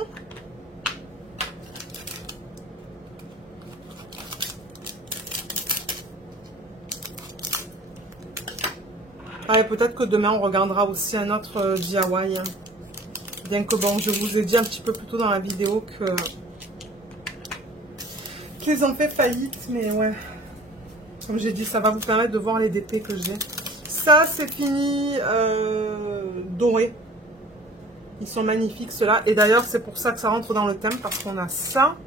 Ah, et peut-être que demain, on regardera aussi un autre DIY. Bien que bon, je vous ai dit un petit peu plus tôt dans la vidéo qu'ils ont fait faillite. Mais ouais, comme j'ai dit, ça va vous permettre de voir les DP que j'ai. Ça, c'est fini doré. Ils sont magnifiques, ceux-là. Et d'ailleurs, c'est pour ça que ça rentre dans le thème, parce qu'on a ça.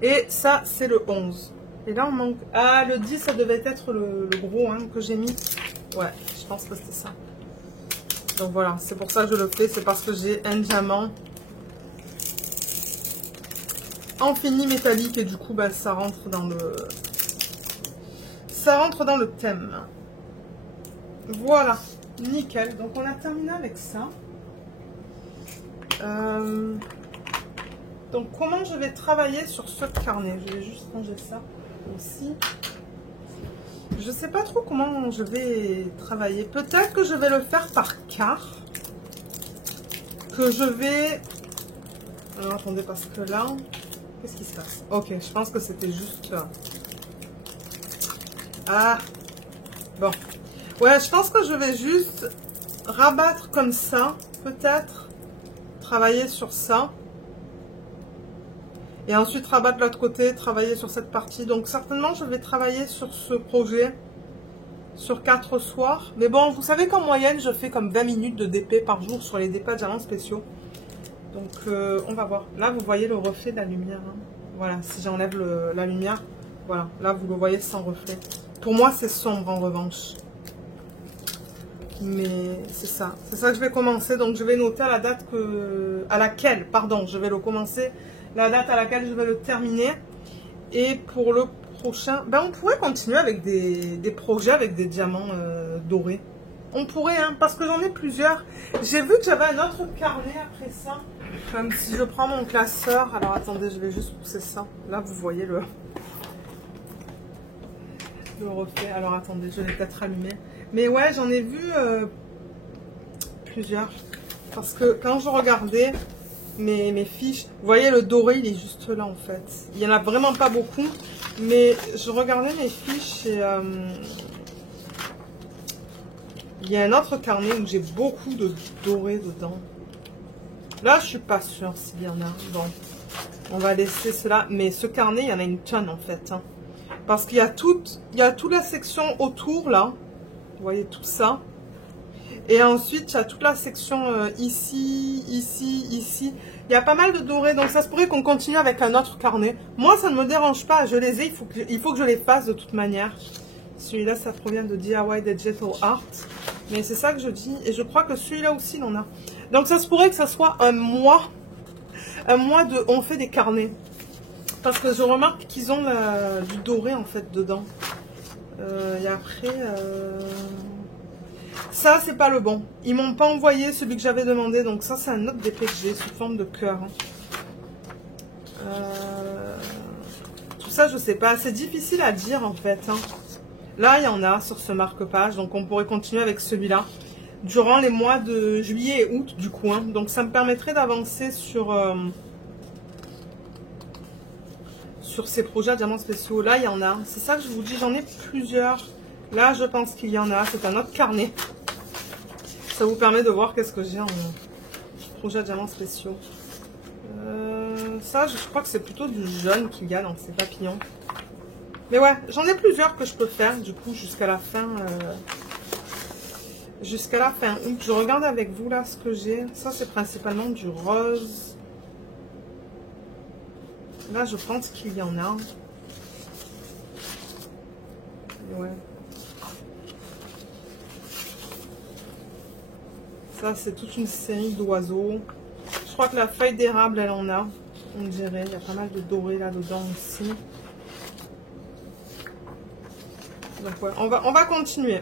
Et ça, c'est le 11. Et là, on manque... Ah, le 10, ça devait être le gros hein, que j'ai mis. Ouais, je pense que c'était ça. Donc voilà, c'est pour ça que je le fais. C'est parce que j'ai un diamant en fini métallique. Et du coup, bah, ça rentre dans le... Ça rentre dans le thème. Voilà, nickel. Donc, on a terminé avec ça. Donc, comment je vais travailler sur ce carnet? Je vais juste ranger ça aussi. Je sais pas trop comment je vais travailler. Peut-être que je vais le faire par quart. Que je vais... Alors, attendez, parce que là... Qu'est-ce qui se passe? Ok, je pense que c'était juste... Ah! Bon. Ouais, je pense que je vais juste rabattre comme ça. Peut-être travailler sur ça. Et ensuite rabattre de l'autre côté, travailler sur cette partie. Donc certainement je vais travailler sur ce projet sur 4 soirs. Mais bon, vous savez qu'en moyenne je fais comme 20 minutes de DP par jour sur les DP diamants spéciaux. Donc on va voir. Là vous voyez le reflet de la lumière. Hein. Voilà, si j'enlève la lumière, voilà, là vous le voyez sans reflet. Pour moi c'est sombre en revanche. Mais c'est ça que je vais commencer. Donc je vais noter à la date à laquelle, pardon, je vais le commencer. La date à laquelle je vais le terminer. Et pour le prochain, ben on pourrait continuer avec des projets avec des diamants dorés. On pourrait, hein, parce que j'en ai plusieurs. J'ai vu que j'avais un autre carnet après ça. Comme si je prends mon classeur. Alors attendez, je vais juste pousser ça. Là, vous voyez le reflet. Alors attendez, je l'ai peut-être allumé. Mais ouais, j'en ai vu plusieurs. Parce que quand je regardais... Mes fiches, vous voyez le doré il est juste là en fait, il n'y en a vraiment pas beaucoup, mais je regardais mes fiches et il y a un autre carnet où j'ai beaucoup de doré dedans. Là je suis pas sûre s'il y en a. Bon, on va laisser cela, mais ce carnet il y en a une tonne en fait, hein. Parce qu'il y a toute la section autour là, vous voyez tout ça. Et ensuite, il y a toute la section ici, ici, ici. Il y a pas mal de dorés, donc ça se pourrait qu'on continue avec un autre carnet. Moi, ça ne me dérange pas, je les ai, il faut que je les fasse de toute manière. Celui-là, ça provient de DIY Digital Art. Mais c'est ça que je dis, et je crois que celui-là aussi, il en a. Donc ça se pourrait que ça soit un mois de on fait des carnets. Parce que je remarque qu'ils ont du doré, en fait, dedans. Et après... Ça, c'est pas le bon. Ils m'ont pas envoyé celui que j'avais demandé. Donc ça, c'est un autre DP que j'ai sous forme de cœur. Tout ça, je sais pas. C'est difficile à dire, en fait. Hein. Là, il y en a sur ce marque-page. Donc, on pourrait continuer avec celui-là. Durant les mois de juillet et août, du coup. Hein. Donc, ça me permettrait d'avancer sur ces projets à diamants spéciaux. Là, il y en a. C'est ça que je vous dis. J'en ai plusieurs. Là, je pense qu'il y en a. C'est un autre carnet. Ça vous permet de voir qu'est-ce que j'ai en projet à diamants spéciaux. Ça, je crois que c'est plutôt du jaune qu'il y a dans ces papillons. Mais ouais, j'en ai plusieurs que je peux faire, du coup, jusqu'à la fin. Jusqu'à la fin août. Je regarde avec vous, là, ce que j'ai. Ça, c'est principalement du rose. Là, je pense qu'il y en a. Ouais. Ça, c'est toute une série d'oiseaux. crois que la feuille d'érable, elle en a. On dirait, il y a pas mal de doré là-dedans aussi. Donc ouais, on va continuer.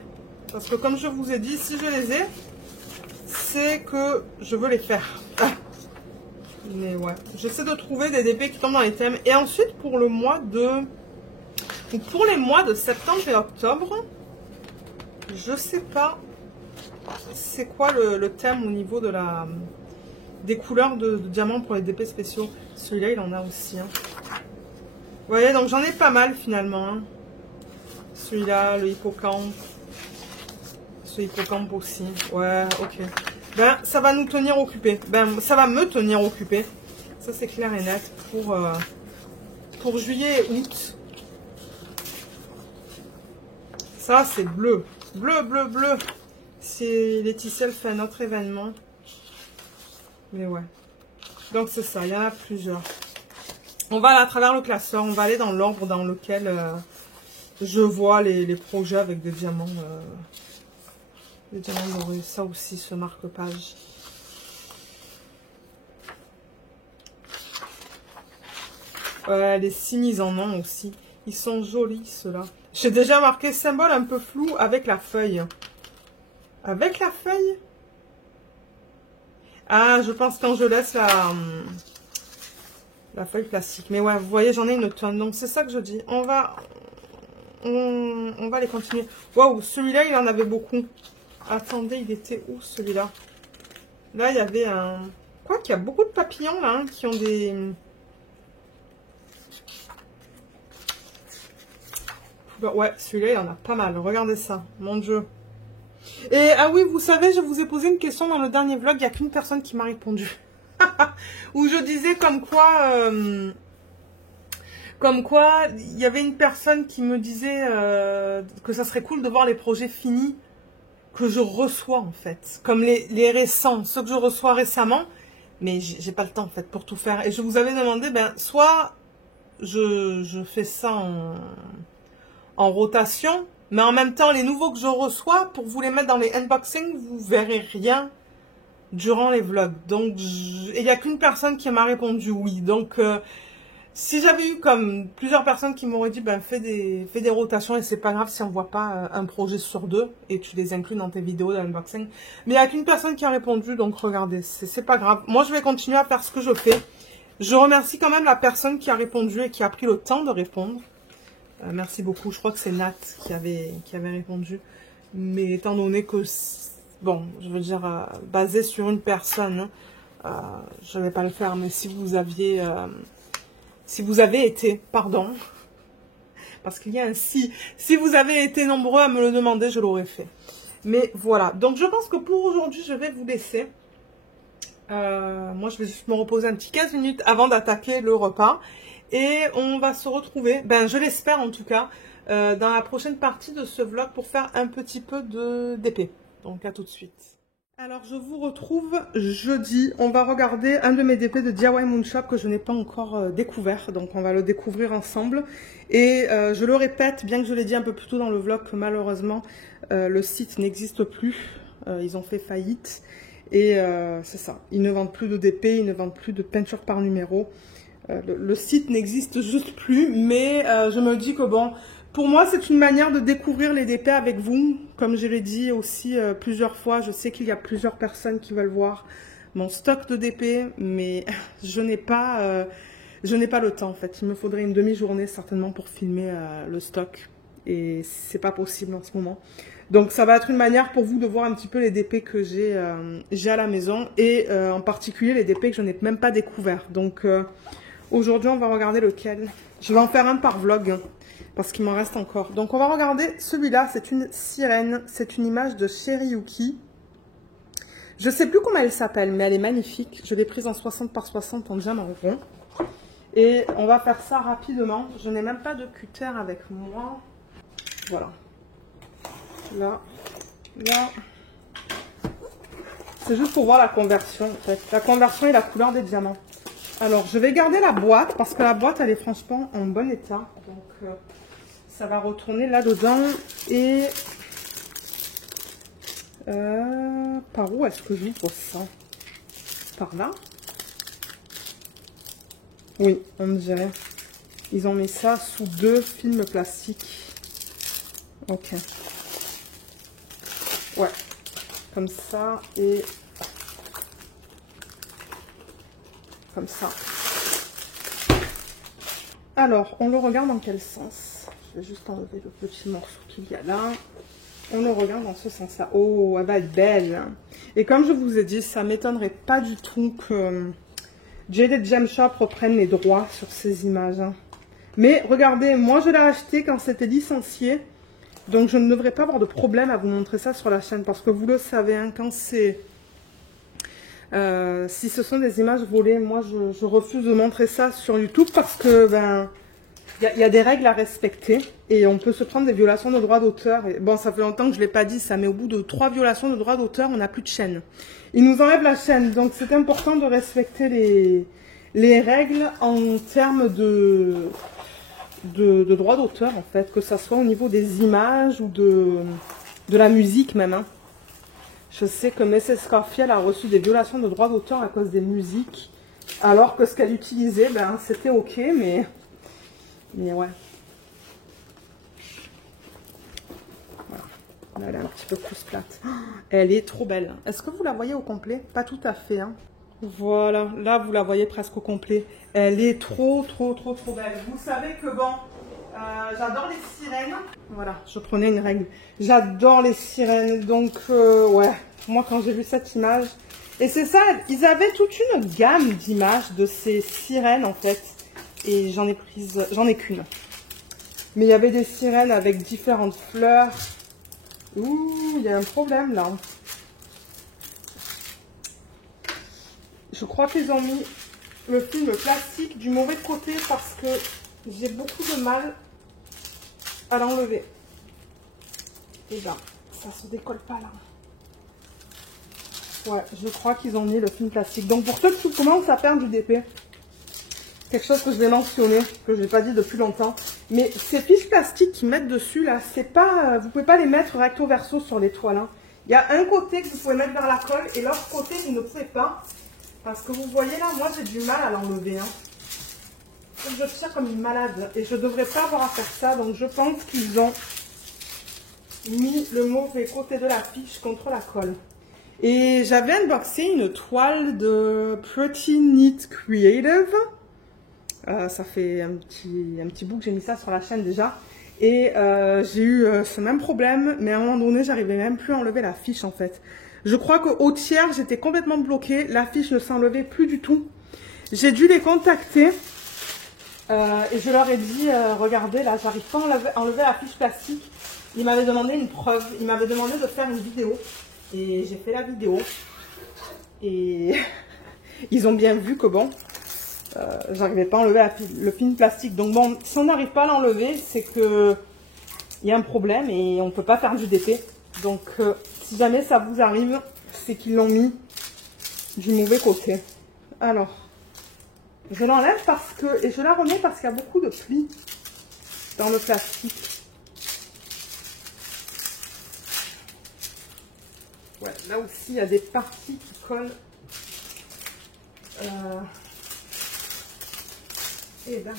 Parce que comme je vous ai dit, si je les ai, c'est que je veux les faire. Mais ouais, j'essaie de trouver des DP qui tombent dans les thèmes. Et ensuite, pour le mois de... ou pour les mois de septembre et octobre, je sais pas c'est quoi le thème au niveau de la des couleurs de diamants pour les DP spéciaux. Celui-là, il en a aussi. Hein. Vous voyez, donc j'en ai pas mal finalement. Hein. Celui-là, le hippocampe. Ce hippocampe aussi. Ouais, ok. Ben, ça va nous tenir occupés. Ben, ça va me tenir occupé. Ça, c'est clair et net pour juillet et août. Ça, c'est bleu. Bleu, bleu, bleu. Si Laetitia fait un autre événement. Mais ouais. Donc, c'est ça. Il y en a plusieurs. On va aller à travers le classeur. On va aller dans l'ordre dans lequel je vois les projets avec des diamants. Les diamants dorés. Ça aussi, ce marque-page. Les signes, ils en ont aussi. Ils sont jolis, ceux-là. J'ai déjà marqué symbole un peu flou avec la feuille. Avec la feuille? Ah, je pense quand je laisse la feuille plastique. Mais ouais, vous voyez, j'en ai une tonne. Donc, c'est ça que je dis. On va les continuer. Waouh, celui-là, il en avait beaucoup. Attendez, il était où, celui-là? Là, il y avait un... Quoi qu'il y a beaucoup de papillons, là, hein, qui ont des... Ouais, celui-là, il en a pas mal. Regardez ça. Mon Dieu. Et, ah oui, vous savez, je vous ai posé une question dans le dernier vlog. Il n'y a qu'une personne qui m'a répondu. Où je disais comme quoi, il y avait une personne qui me disait que ça serait cool de voir les projets finis que je reçois, en fait. Comme les récents, ceux que je reçois récemment. Mais j'ai pas le temps, en fait, pour tout faire. Et je vous avais demandé, ben, soit je fais ça en rotation, mais en même temps, les nouveaux que je reçois, pour vous les mettre dans les unboxings, vous verrez rien durant les vlogs. Donc, il n'y a qu'une personne qui m'a répondu oui. Donc, si j'avais eu comme plusieurs personnes qui m'auraient dit, ben, fais des rotations et c'est pas grave si on voit pas un projet sur deux et tu les inclus dans tes vidéos d'unboxing. Mais il n'y a qu'une personne qui a répondu, donc regardez, c'est pas grave. Moi, je vais continuer à faire ce que je fais. Je remercie quand même la personne qui a répondu et qui a pris le temps de répondre. Merci beaucoup. Je crois que c'est Nat qui avait répondu. Mais étant donné que, bon, je veux dire, basé sur une personne, je ne vais pas le faire. Mais si vous avez été, pardon, parce qu'il y a un si vous avez été nombreux à me le demander, je l'aurais fait. Mais voilà. Donc, je pense que pour aujourd'hui, je vais vous laisser. Moi, je vais juste me reposer un petit 15 minutes avant d'attaquer le repas. Et on va se retrouver, ben je l'espère en tout cas, dans la prochaine partie de ce vlog pour faire un petit peu d'épée. Donc à tout de suite. Alors je vous retrouve jeudi. On va regarder un de mes DP de DIY Moonshop que je n'ai pas encore découvert. Donc on va le découvrir ensemble. Et je le répète, bien que je l'ai dit un peu plus tôt dans le vlog, que malheureusement le site n'existe plus. Ils ont fait faillite. Et c'est ça, ils ne vendent plus de DP, ils ne vendent plus de peinture par numéro. Le site n'existe juste plus, mais je me dis que bon, pour moi c'est une manière de découvrir les DP avec vous. Comme je l'ai dit aussi plusieurs fois, je sais qu'il y a plusieurs personnes qui veulent voir mon stock de DP, mais je n'ai pas le temps en fait. Il me faudrait une demi-journée certainement pour filmer le stock et c'est pas possible en ce moment. Donc ça va être une manière pour vous de voir un petit peu les DP que j'ai à la maison et en particulier les DP que je n'ai même pas découvert. Donc aujourd'hui, on va regarder lequel. Je vais en faire un par vlog, parce qu'il m'en reste encore. Donc, on va regarder celui-là. C'est une sirène. C'est une image de Chéri Yuki. Je ne sais plus comment elle s'appelle, mais elle est magnifique. Je l'ai prise en 60 par 60 en diamant rond. Et on va faire ça rapidement. Je n'ai même pas de cutter avec moi. Voilà. Là. Là. C'est juste pour voir la conversion, en fait. La conversion et la couleur des diamants. Alors, je vais garder la boîte parce que la boîte, elle est franchement en bon état. Donc, ça va retourner là-dedans. Et par où est-ce que j'ouvre ça? Par là? Oui, on me dirait. Ils ont mis ça sous 2 films plastiques. Ok. Ouais. Comme ça et comme ça. Alors, on le regarde dans quel sens? Je vais juste enlever le petit morceau qu'il y a là. On le regarde dans ce sens-là. Oh, elle va être belle. Et comme je vous ai dit, ça ne m'étonnerait pas du tout que Jaded Gem Shop reprenne les droits sur ces images. Mais regardez, moi je l'ai acheté quand c'était licencié. Donc je ne devrais pas avoir de problème à vous montrer ça sur la chaîne. Parce que vous le savez, hein, quand c'est... si ce sont des images volées, moi je refuse de montrer ça sur YouTube parce que ben il y a des règles à respecter et on peut se prendre des violations de droits d'auteur. Bon, ça fait longtemps que je ne l'ai pas dit ça, mais au bout de 3 violations de droits d'auteur, on n'a plus de chaîne. Ils nous enlèvent la chaîne, donc c'est important de respecter les règles en termes de droits d'auteur en fait, que ça soit au niveau des images ou de la musique même. Hein. Je sais que Mrs. Scarfield a reçu des violations de droits d'auteur à cause des musiques, alors que ce qu'elle utilisait, ben, c'était ok, mais ouais. Voilà. Là, elle est un petit peu plus plate. Elle est trop belle. Est-ce que vous la voyez au complet? Pas tout à fait. Hein. Voilà, là, vous la voyez presque au complet. Elle est trop belle. Vous savez que bon, j'adore les sirènes. Voilà, je prenais une règle. J'adore les sirènes, donc ouais. Moi, quand j'ai vu cette image, et c'est ça, ils avaient toute une gamme d'images de ces sirènes en fait, et j'en ai qu'une. Mais il y avait des sirènes avec différentes fleurs. Ouh, il y a un problème là. Je crois qu'ils ont mis le film plastique du mauvais côté parce que j'ai beaucoup de mal à l'enlever. Et là, ça se décolle pas là. Ouais, je crois qu'ils ont mis le film plastique. Donc pour ceux qui commencent à perdre du DP, quelque chose que je vais mentionner, que je n'ai pas dit depuis longtemps, mais ces fiches plastiques qu'ils mettent dessus là, c'est pas, vous pouvez pas les mettre recto verso sur les toiles. Hein. Il y a un côté que vous pouvez mettre vers la colle et l'autre côté vous ne pouvez pas. Parce que vous voyez là, moi j'ai du mal à l'enlever. Hein. Je tire comme une malade et je ne devrais pas avoir à faire ça. Donc je pense qu'ils ont mis le mauvais côté de la fiche contre la colle. Et j'avais unboxé une toile de Pretty Neat Creative. Ça fait un petit bout que j'ai mis ça sur la chaîne déjà. Et j'ai eu ce même problème, mais à un moment donné, j'arrivais même plus à enlever la fiche en fait. Je crois qu'au tiers, j'étais complètement bloquée. La fiche ne s'enlevait plus du tout. J'ai dû les contacter et je leur ai dit, regardez là, j'arrive pas à enlever la fiche plastique. Ils m'avaient demandé une preuve. Ils m'avaient demandé de faire une vidéo. Et j'ai fait la vidéo. Et ils ont bien vu que bon, j'arrivais pas à enlever le film plastique. Donc bon, si on n'arrive pas à l'enlever, c'est que il y a un problème et on ne peut pas faire du DP. Donc si jamais ça vous arrive, c'est qu'ils l'ont mis du mauvais côté. Alors, je l'enlève parce que, et je la remets parce qu'il y a beaucoup de plis dans le plastique. Ouais, là aussi, il y a des parties qui collent. Et ben,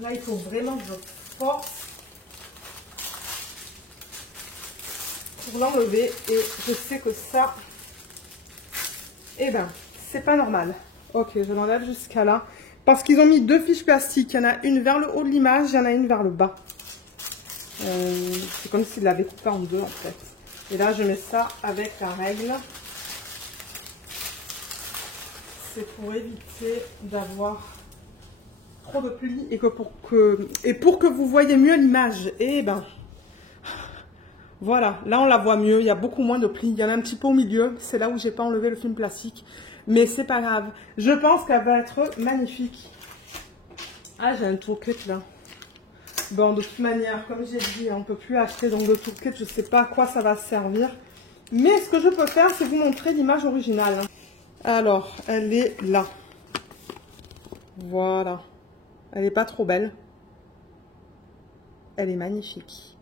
là, il faut vraiment que je force pour l'enlever. Et je sais que ça, eh ben, c'est pas normal. Ok, je l'enlève jusqu'à là. Parce qu'ils ont mis 2 fiches plastiques. Il y en a une vers le haut de l'image, il y en a une vers le bas. C'est comme s'ils l'avaient coupé en 2 en fait. Et là, je mets ça avec la règle. C'est pour éviter d'avoir trop de plis et pour que vous voyez mieux l'image. Et ben, voilà, là on la voit mieux. Il y a beaucoup moins de plis. Il y en a un petit peu au milieu. C'est là où j'ai pas enlevé le film plastique. Mais c'est pas grave. Je pense qu'elle va être magnifique. Ah, j'ai un toolkit là. Bon, de toute manière, comme j'ai dit, on ne peut plus acheter donc le toolkit. Je ne sais pas à quoi ça va servir. Mais ce que je peux faire, c'est vous montrer l'image originale. Alors, elle est là. Voilà. Elle n'est pas trop belle. Elle est magnifique.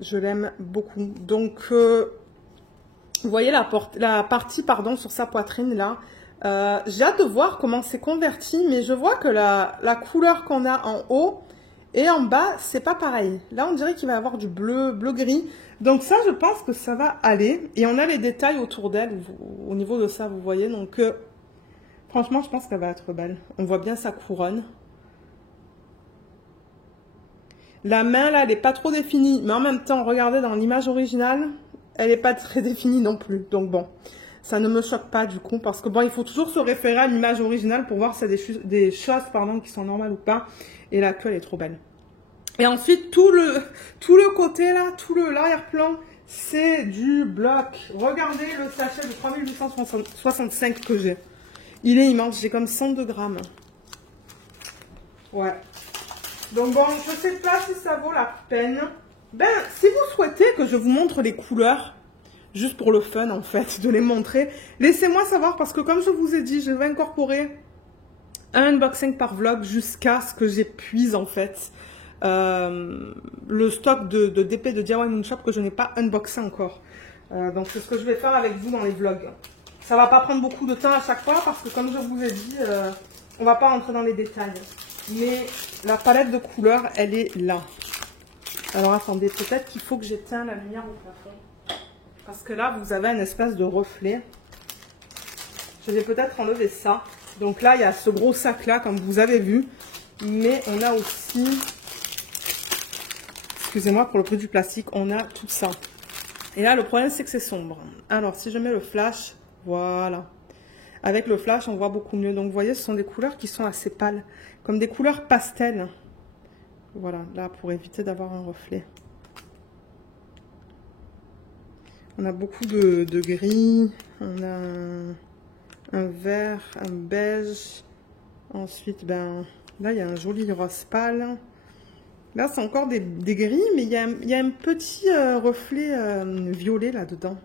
Je l'aime beaucoup. Donc, vous voyez la partie, pardon, sur sa poitrine là. J'ai hâte de voir comment c'est converti, mais je vois que la couleur qu'on a en haut et en bas, c'est pas pareil. Là, on dirait qu'il va y avoir du bleu-gris. Donc ça, je pense que ça va aller. Et on a les détails autour d'elle, au niveau de ça, vous voyez. Donc, franchement, je pense qu'elle va être belle. On voit bien sa couronne. La main, là, elle n'est pas trop définie. Mais en même temps, regardez dans l'image originale, elle n'est pas très définie non plus. Donc bon, ça ne me choque pas du coup. Parce que bon, il faut toujours se référer à l'image originale pour voir si c'est des choses pardon, qui sont normales ou pas. Et la queue, elle est trop belle. Et ensuite, tout le côté là, tout l'arrière-plan, c'est du bloc. Regardez le sachet de 3865 que j'ai. Il est immense, j'ai comme 102 grammes. Ouais. Donc bon, je sais pas si ça vaut la peine. Ben, si vous souhaitez que je vous montre les couleurs, juste pour le fun en fait, de les montrer, laissez-moi savoir parce que comme je vous ai dit, je vais incorporer un unboxing par vlog jusqu'à ce que j'épuise en fait le stock de DP de DIY Moon Shop que je n'ai pas unboxé encore. Donc c'est ce que je vais faire avec vous dans les vlogs. Ça va pas prendre beaucoup de temps à chaque fois parce que comme je vous ai dit, on va pas rentrer dans les détails. Mais la palette de couleurs, elle est là. Alors attendez, peut-être qu'il faut que j'éteins la lumière au plafond. Parce que là, vous avez une espèce de reflet. Je vais peut-être enlever ça. Donc là, il y a ce gros sac-là, comme vous avez vu. Mais on a aussi... Excusez-moi pour le prix du plastique, on a tout ça. Et là, le problème, c'est que c'est sombre. Alors, si je mets le flash, voilà. Avec le flash, on voit beaucoup mieux. Donc, vous voyez, ce sont des couleurs qui sont assez pâles. Comme des couleurs pastel. Voilà, là, pour éviter d'avoir un reflet. On a beaucoup de gris. On a un vert, un beige. Ensuite, ben, là, il y a un joli rose pâle. Là, c'est encore des gris, mais il y a un petit reflet violet là-dedans.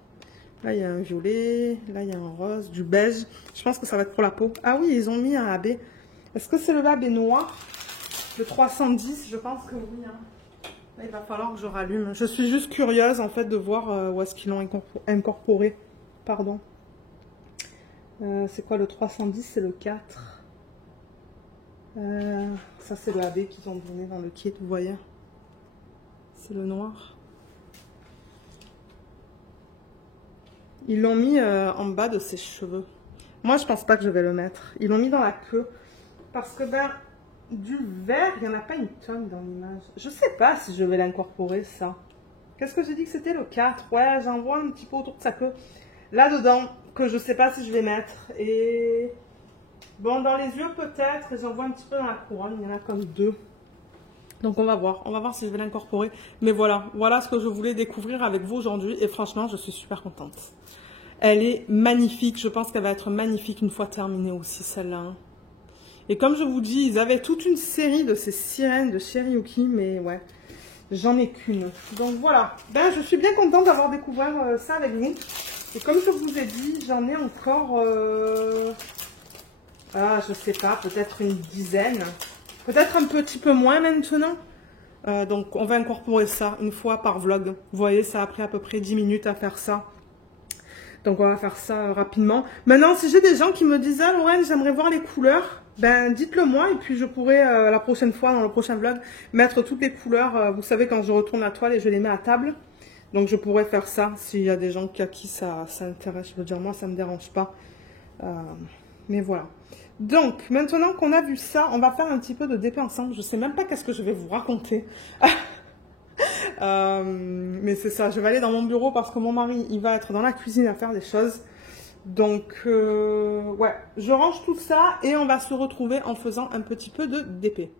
Là, il y a un violet. Là, il y a un rose, du beige. Je pense que ça va être pour la peau. Ah oui, ils ont mis un AB. Est-ce que c'est le AB noir? Le 310, je pense que oui. Hein. Là, il va falloir que je rallume. Je suis juste curieuse, en fait, de voir où est-ce qu'ils l'ont incorporé. Pardon. C'est quoi le 310? C'est le 4. Ça, c'est le AB qu'ils ont donné dans le kit, vous voyez. C'est le noir. Ils l'ont mis en bas de ses cheveux. Moi, je pense pas que je vais le mettre. Ils l'ont mis dans la queue. Parce que, ben, du vert, il n'y en a pas une tonne dans l'image. Je sais pas si je vais l'incorporer, ça. Qu'est-ce que j'ai dit que c'était le 4? Ouais, j'en vois un petit peu autour de sa queue. Là-dedans, que je sais pas si je vais mettre. Et... bon, dans les yeux peut-être, et j'en vois un petit peu dans la couronne, il y en a comme 2. Donc on va voir si je vais l'incorporer. Mais voilà, voilà ce que je voulais découvrir avec vous aujourd'hui, et franchement, je suis super contente. Elle est magnifique, je pense qu'elle va être magnifique une fois terminée aussi, celle-là. Hein. Et comme je vous dis, ils avaient toute une série de ces sirènes de Cherry Yuki, mais ouais, j'en ai qu'une. Donc voilà, ben je suis bien contente d'avoir découvert ça avec vous. Et comme je vous ai dit, j'en ai encore... ah, je sais pas, peut-être une dizaine. Peut-être un petit peu moins maintenant. Donc, on va incorporer ça une fois par vlog. Vous voyez, ça a pris à peu près 10 minutes à faire ça. Donc, on va faire ça rapidement. Maintenant, si j'ai des gens qui me disent « Ah, Lorraine, j'aimerais voir les couleurs », ben, dites-le moi. Et puis, je pourrai, la prochaine fois, dans le prochain vlog, mettre toutes les couleurs. Vous savez, quand je retourne la toile et je les mets à table. Donc, je pourrais faire ça s'il y a des gens à qui ça intéresse. Je veux dire, moi, ça ne me dérange pas. Mais voilà. Donc, maintenant qu'on a vu ça, on va faire un petit peu de DP ensemble. Je sais même pas qu'est-ce que je vais vous raconter. Mais c'est ça, je vais aller dans mon bureau parce que mon mari, il va être dans la cuisine à faire des choses. Donc, ouais, je range tout ça et on va se retrouver en faisant un petit peu de DP.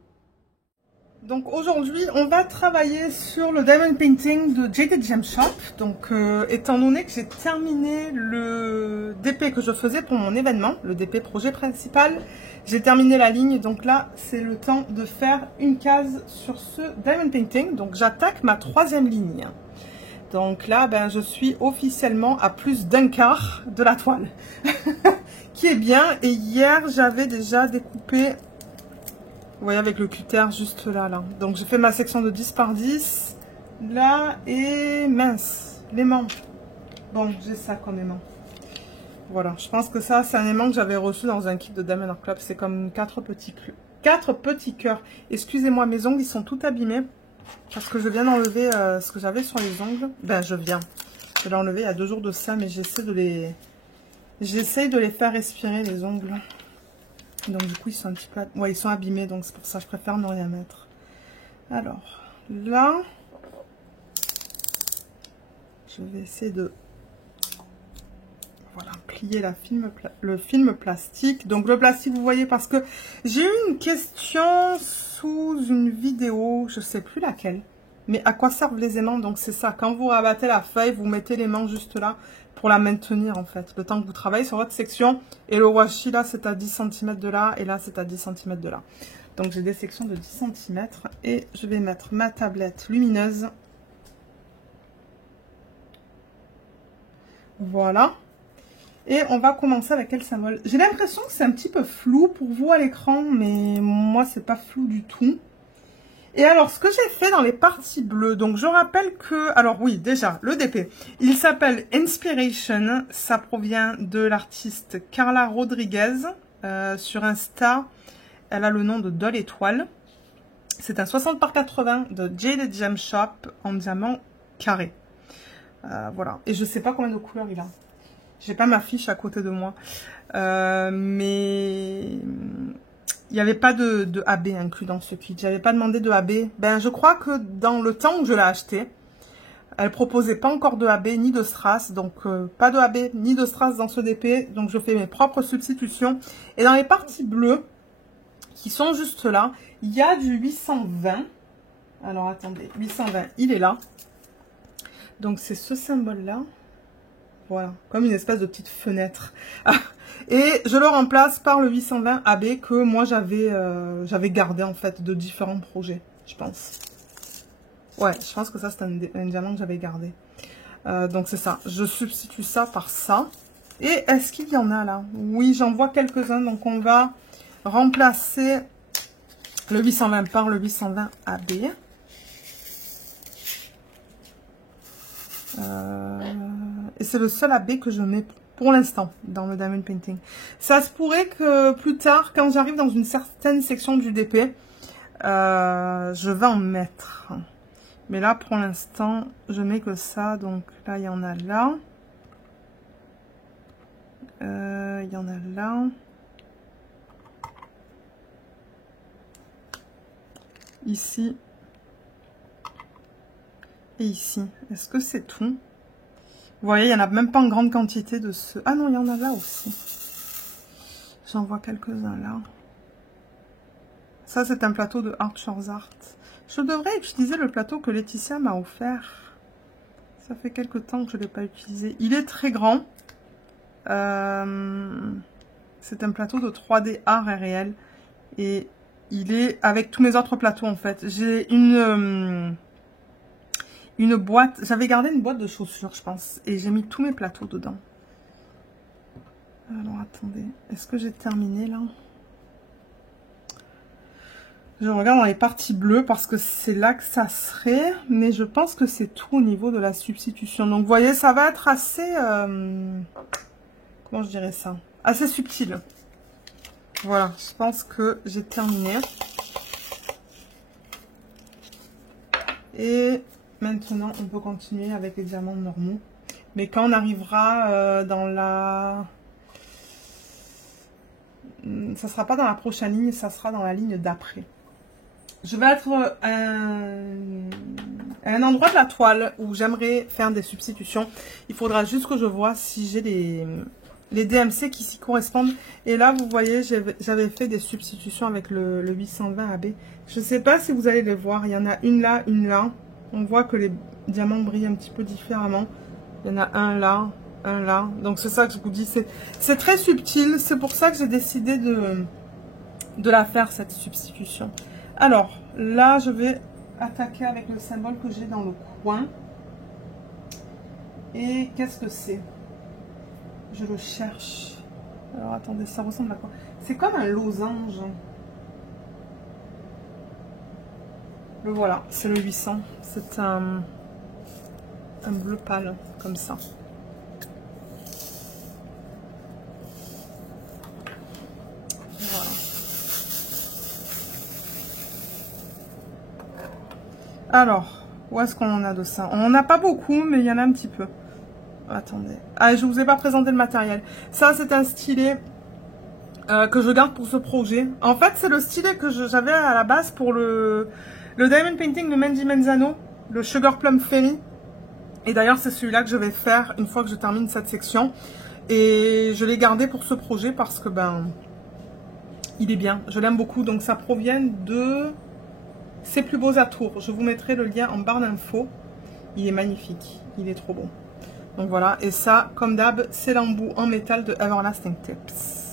Donc aujourd'hui, on va travailler sur le Diamond Painting de Jaded Gem Shop. Donc étant donné que j'ai terminé le DP que je faisais pour mon événement, le DP projet principal, j'ai terminé la ligne. Donc là, c'est le temps de faire une case sur ce Diamond Painting. Donc j'attaque ma 3e ligne. Donc là, ben, je suis officiellement à plus d'un quart de la toile. Qui est bien. Et hier, j'avais déjà découpé... Vous voyez, avec le cutter juste là. Donc, j'ai fait ma section de 10 par 10. Là, et mince, l'aimant. Bon, j'ai ça comme aimant. Voilà, je pense que ça, c'est un aimant que j'avais reçu dans un kit de Diamond Art Club. C'est comme 4 petits cœurs. Excusez-moi, mes ongles, ils sont tout abîmés. Parce que je viens d'enlever ce que j'avais sur les ongles. Ben, je l'ai enlevé il y a 2 jours de ça, mais j'essaie de les faire respirer, les ongles. Donc, du coup, ils sont un petit peu... Ouais, ils sont abîmés, donc c'est pour ça que je préfère ne rien mettre. Alors, là... Je vais essayer de... Voilà, plier le film plastique. Donc le plastique, vous voyez, parce que j'ai eu une question sous une vidéo, je sais plus laquelle. Mais à quoi servent les aimants? Donc c'est ça, quand vous rabattez la feuille, vous mettez l'aimant juste là pour la maintenir en fait. Le temps que vous travaillez sur votre section. Et le washi là, c'est à 10 cm de là. Et là, c'est à 10 cm de là. Donc j'ai des sections de 10 cm. Et je vais mettre ma tablette lumineuse. Voilà. Et on va commencer avec quel symbole? J'ai l'impression que c'est un petit peu flou pour vous à l'écran, mais moi, c'est pas flou du tout. Et alors, ce que j'ai fait dans les parties bleues, donc je rappelle que... Alors oui, déjà, le DP, il s'appelle Inspiration. Ça provient de l'artiste Carla Rodriguez. Sur Insta, elle a le nom de Doll Étoile. C'est un 60 par 80 de Jade Gem Shop en diamant carré. Voilà. Et je sais pas combien de couleurs il a. J'ai pas ma fiche à côté de moi. Mais il n'y avait pas de AB inclus dans ce kit. J'avais pas demandé de AB. Ben, je crois que dans le temps où je l'ai acheté, elle proposait pas encore de AB ni de strass. Donc, pas de AB ni de strass dans ce DP. Donc, je fais mes propres substitutions. Et dans les parties bleues, qui sont juste là, il y a du 820. Alors, attendez. 820, il est là. Donc, c'est ce symbole-là. Voilà, comme une espèce de petite fenêtre. Et je le remplace par le 820 AB que moi j'avais gardé en fait de différents projets, je pense. Ouais, je pense que ça c'est un diamant que j'avais gardé. Donc c'est ça, je substitue ça par ça. Et est-ce qu'il y en a là? Oui, j'en vois quelques-uns. Donc on va remplacer le 820 par le 820 AB. Et c'est le seul AB que je mets pour l'instant dans le Diamond Painting. Ça se pourrait que plus tard, quand j'arrive dans une certaine section du DP, je vais en mettre. Mais là, pour l'instant, je mets que ça. Donc là, il y en a là. Il y en a là. Ici. Et ici. Est-ce que c'est tout? Vous voyez, il n'y en a même pas en grande quantité de ce... Ah non, il y en a là aussi. J'en vois quelques-uns là. Ça, c'est un plateau de Archer's Art. Je devrais utiliser le plateau que Laetitia m'a offert. Ça fait quelques temps que je ne l'ai pas utilisé. Il est très grand. C'est un plateau de 3D art et réel. Et il est avec tous mes autres plateaux, en fait. J'ai une boîte, j'avais gardé une boîte de chaussures, je pense, et j'ai mis tous mes plateaux dedans. Alors, attendez, est-ce que j'ai terminé, là? Je regarde dans les parties bleues, parce que c'est là que ça serait, mais je pense que c'est tout au niveau de la substitution. Donc, vous voyez, ça va être assez... comment je dirais ça? Assez subtil. Voilà, je pense que j'ai terminé. Et... maintenant, on peut continuer avec les diamants normaux. Mais quand on arrivera dans la... ça sera pas dans la prochaine ligne, ça sera dans la ligne d'après. Je vais être à un endroit de la toile où j'aimerais faire des substitutions. Il faudra juste que je vois si j'ai les DMC qui s'y correspondent. Et là, vous voyez, j'avais fait des substitutions avec le 820 AB. Je ne sais pas si vous allez les voir. Il y en a une là, une là. On voit que les diamants brillent un petit peu différemment. Il y en a un là, un là. Donc c'est ça que je vous dis. C'est très subtil. C'est pour ça que j'ai décidé de la faire, cette substitution. Alors, là, je vais attaquer avec le symbole que j'ai dans le coin. Et qu'est-ce que c'est? Je le cherche. Alors, attendez, ça ressemble à quoi? C'est comme un losange. Le voilà, c'est le 800. C'est un bleu pâle, comme ça. Alors, où est-ce qu'on en a de ça? On en a pas beaucoup, mais il y en a un petit peu. Attendez. Ah, je vous ai pas présenté le matériel. Ça, c'est un stylet que je garde pour ce projet. En fait, c'est le stylet que j'avais à la base pour le Diamond Painting de Mendy Menzano, le Sugar Plum Fairy. Et d'ailleurs, c'est celui-là que je vais faire une fois que je termine cette section. Et je l'ai gardé pour ce projet parce que, ben, il est bien. Je l'aime beaucoup. Donc, ça provient de Ses Plus Beaux Atours. Je vous mettrai le lien en barre d'infos. Il est magnifique. Il est trop bon. Donc, voilà. Et ça, comme d'hab, c'est l'embout en métal de Everlasting Tips.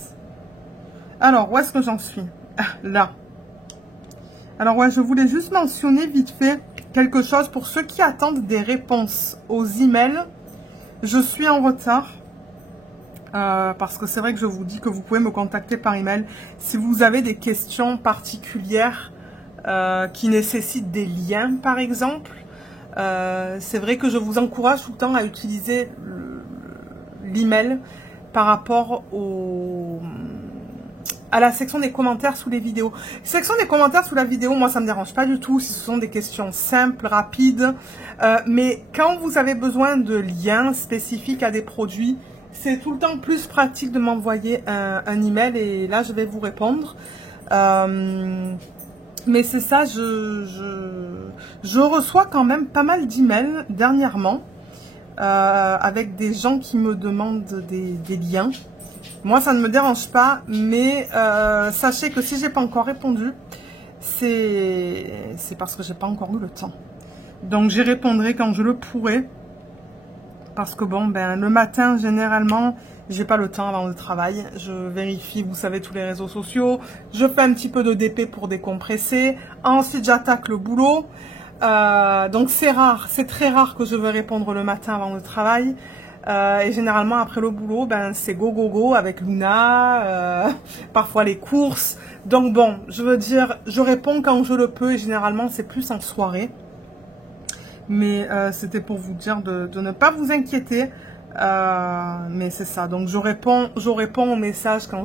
Alors, où est-ce que j'en suis? Là. Alors, ouais, je voulais juste mentionner vite fait quelque chose pour ceux qui attendent des réponses aux emails. Je suis en retard. Parce que c'est vrai que je vous dis que vous pouvez me contacter par email si vous avez des questions particulières qui nécessitent des liens, par exemple. C'est vrai que je vous encourage tout le temps à utiliser l'email par rapport à la section des commentaires sous les vidéos. Section des commentaires sous la vidéo, moi ça me dérange pas du tout si ce sont des questions simples, rapides, mais quand vous avez besoin de liens spécifiques à des produits, c'est tout le temps plus pratique de m'envoyer un email et là je vais vous répondre. Mais c'est ça, je reçois quand même pas mal d'emails dernièrement avec des gens qui me demandent des liens. Moi, ça ne me dérange pas, mais sachez que si j'ai pas encore répondu, c'est parce que j'ai pas encore eu le temps. Donc, j'y répondrai quand je le pourrai. Parce que bon, ben le matin, généralement, j'ai pas le temps avant le travail. Je vérifie, vous savez, tous les réseaux sociaux. Je fais un petit peu de DP pour décompresser. Ensuite, j'attaque le boulot. Donc, c'est rare, c'est très rare que je vais répondre le matin avant le travail. Et généralement après le boulot, ben c'est go go go avec Luna, parfois les courses. Donc bon, je veux dire, je réponds quand je le peux et généralement c'est plus en soirée. Mais c'était pour vous dire de ne pas vous inquiéter. Mais c'est ça, donc je réponds aux messages quand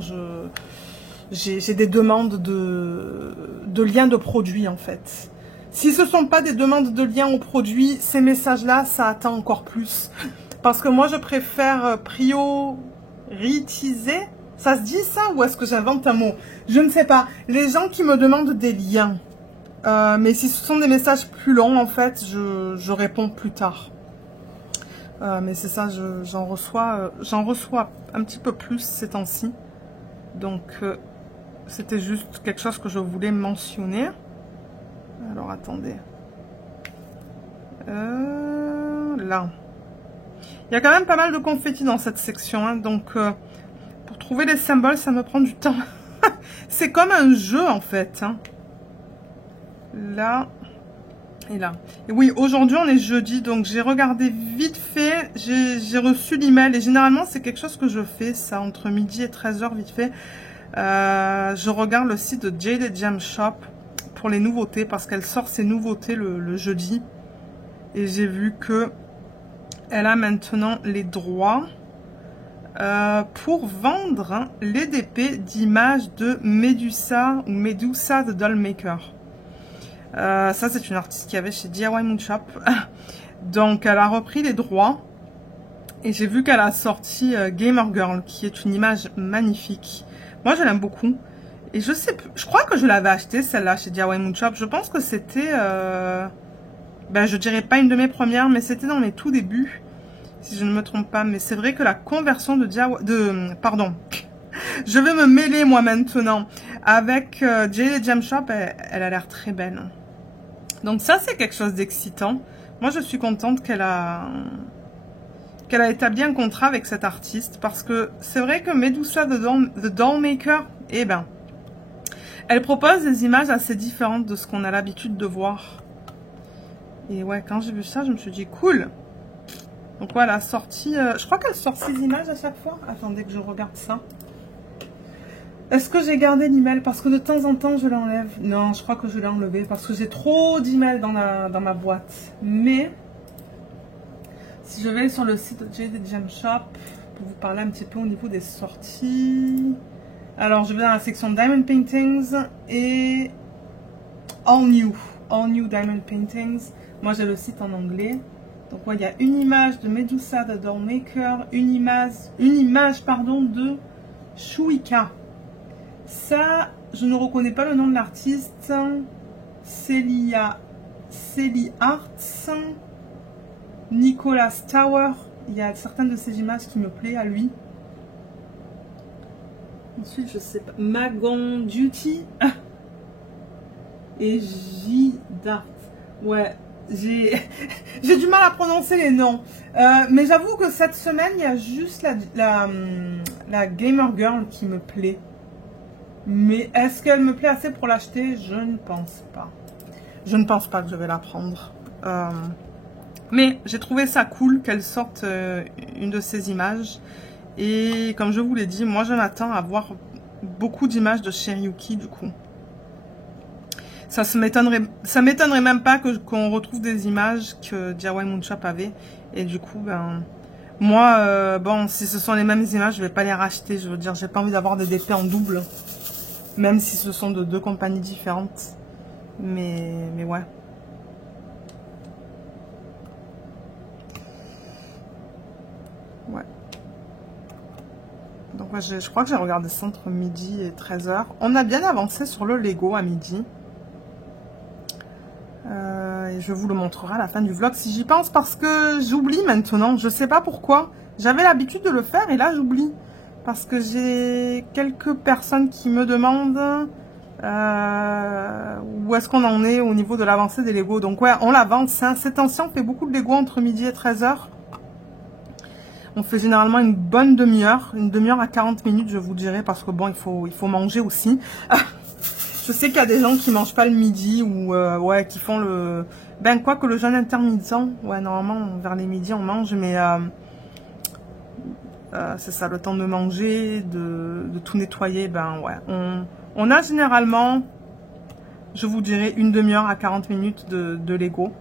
j'ai des demandes de liens de produits en fait. Si ce ne sont pas des demandes de liens aux produits, ces messages-là, ça attend encore plus. Parce que moi, je préfère prioriser. Ça se dit ça ou est-ce que j'invente un mot? Je ne sais pas. Les gens qui me demandent des liens. Mais si ce sont des messages plus longs, en fait, je réponds plus tard. Mais c'est ça, j'en reçois un petit peu plus ces temps-ci. Donc, c'était juste quelque chose que je voulais mentionner. Alors, attendez. Là. Il y a quand même pas mal de confettis dans cette section, hein, donc pour trouver les symboles, ça me prend du temps. C'est comme un jeu en fait. Hein. Là et là. Et oui, aujourd'hui on est jeudi, donc j'ai regardé vite fait, j'ai reçu l'email et généralement c'est quelque chose que je fais, ça, entre midi et 13h vite fait. Je regarde le site de Jade Jam Shop pour les nouveautés parce qu'elle sort ses nouveautés le jeudi. Et j'ai vu que elle a maintenant les droits pour vendre les DP d'images de Medusa ou Medusa the Doll Maker. Ça, c'est une artiste qui avait chez DIY Moon Shop. Donc, elle a repris les droits. Et j'ai vu qu'elle a sorti Gamer Girl, qui est une image magnifique. Moi, je l'aime beaucoup. Et je sais plus, je crois que je l'avais achetée, celle-là, chez DIY Moon Shop. Je pense que c'était... ben, je dirais pas une de mes premières, mais c'était dans mes tout débuts, si je ne me trompe pas. Mais c'est vrai que la conversion pardon, je vais me mêler moi maintenant. Avec Jade Jam Shop, elle a l'air très belle. Donc ça, c'est quelque chose d'excitant. Moi, je suis contente qu'elle a établi un contrat avec cet artiste. Parce que c'est vrai que Medusa the Doll Maker, eh ben, elle propose des images assez différentes de ce qu'on a l'habitude de voir. Et ouais, quand j'ai vu ça, je me suis dit, cool. Donc voilà, sortie... je crois qu'elle sort 6 images à chaque fois. Attendez que je regarde ça. Est-ce que j'ai gardé l'email? Parce que de temps en temps, je l'enlève. Non, je crois que je l'ai enlevé parce que j'ai trop d'emails dans ma boîte. Mais, si je vais sur le site de Jade Jam Shop, pour vous parler un petit peu au niveau des sorties... Alors, je vais dans la section Diamond Paintings et All New. All New Diamond Paintings. Moi j'ai le site en anglais. Donc ouais, il y a une image de Medusa the Dollmaker, une image pardon, de Shuika. Ça, je ne reconnais pas le nom de l'artiste. Celia Arts, Nicolas Tower. Il y a certaines de ces images qui me plaisent à lui. Ensuite, je sais pas. Magon Duty et J Dart. Ouais, j'ai du mal à prononcer les noms. Mais j'avoue que cette semaine, il y a juste la Gamer Girl qui me plaît. Mais est-ce qu'elle me plaît assez pour l'acheter? Je ne pense pas. Je ne pense pas que je vais la prendre. Mais j'ai trouvé ça cool qu'elle sorte une de ces images. Et comme je vous l'ai dit, moi je m'attends à voir beaucoup d'images de Cherryuki du coup. Ça m'étonnerait même pas qu'on retrouve des images que DIY Moonshop avait. Et du coup, ben, moi, bon, si ce sont les mêmes images, je vais pas les racheter. Je veux dire, j'ai pas envie d'avoir des DP en double. Même si ce sont de deux compagnies différentes. Mais ouais. Ouais. Donc ouais, je crois que j'ai regardé ça entre midi et 13h. On a bien avancé sur le Lego à midi. Et je vous le montrerai à la fin du vlog si j'y pense parce que j'oublie maintenant. Je sais pas pourquoi. J'avais l'habitude de le faire et là j'oublie. Parce que j'ai quelques personnes qui me demandent où est-ce qu'on en est au niveau de l'avancée des Lego. Donc ouais, on l'avance. Hein. Ces temps-ci, on fait beaucoup de Lego entre midi et 13h. On fait généralement une bonne demi-heure. Une demi-heure à 40 minutes, je vous dirais. Parce que bon, il faut manger aussi. Je sais qu'il y a des gens qui mangent pas le midi ou ouais, qui font le... Ben quoi que le jeûne intermittent. Ouais, normalement, vers les midis, on mange. Mais c'est ça, le temps de manger, de tout nettoyer. Ben ouais, on a généralement, je vous dirais, une demi-heure à 40 minutes de Lego.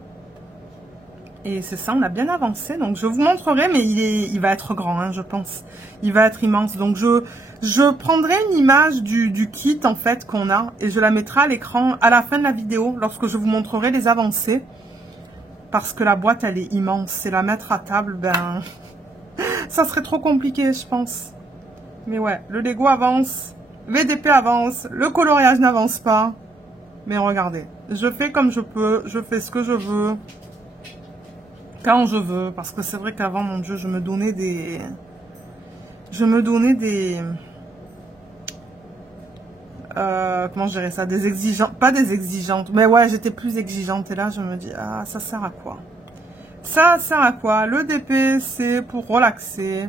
Et c'est ça, on a bien avancé. Donc je vous montrerai, mais il va être grand, hein, je pense. Il va être immense. Donc je prendrai une image du kit en fait qu'on a. Et je la mettrai à l'écran à la fin de la vidéo, lorsque je vous montrerai les avancées. Parce que la boîte, elle est immense. Et la mettre à table, ben... ça serait trop compliqué, je pense. Mais ouais, le Lego avance. VDP avance. Le coloriage n'avance pas. Mais regardez, je fais comme je peux. Je fais ce que je veux. Quand je veux, parce que c'est vrai qu'avant, mon Dieu, je me donnais des... comment je dirais ça? Des exigeantes... Pas des exigeantes, mais ouais, j'étais plus exigeante. Et là, je me dis, ah, ça sert à quoi? Ça sert à quoi? Le DP, c'est pour relaxer.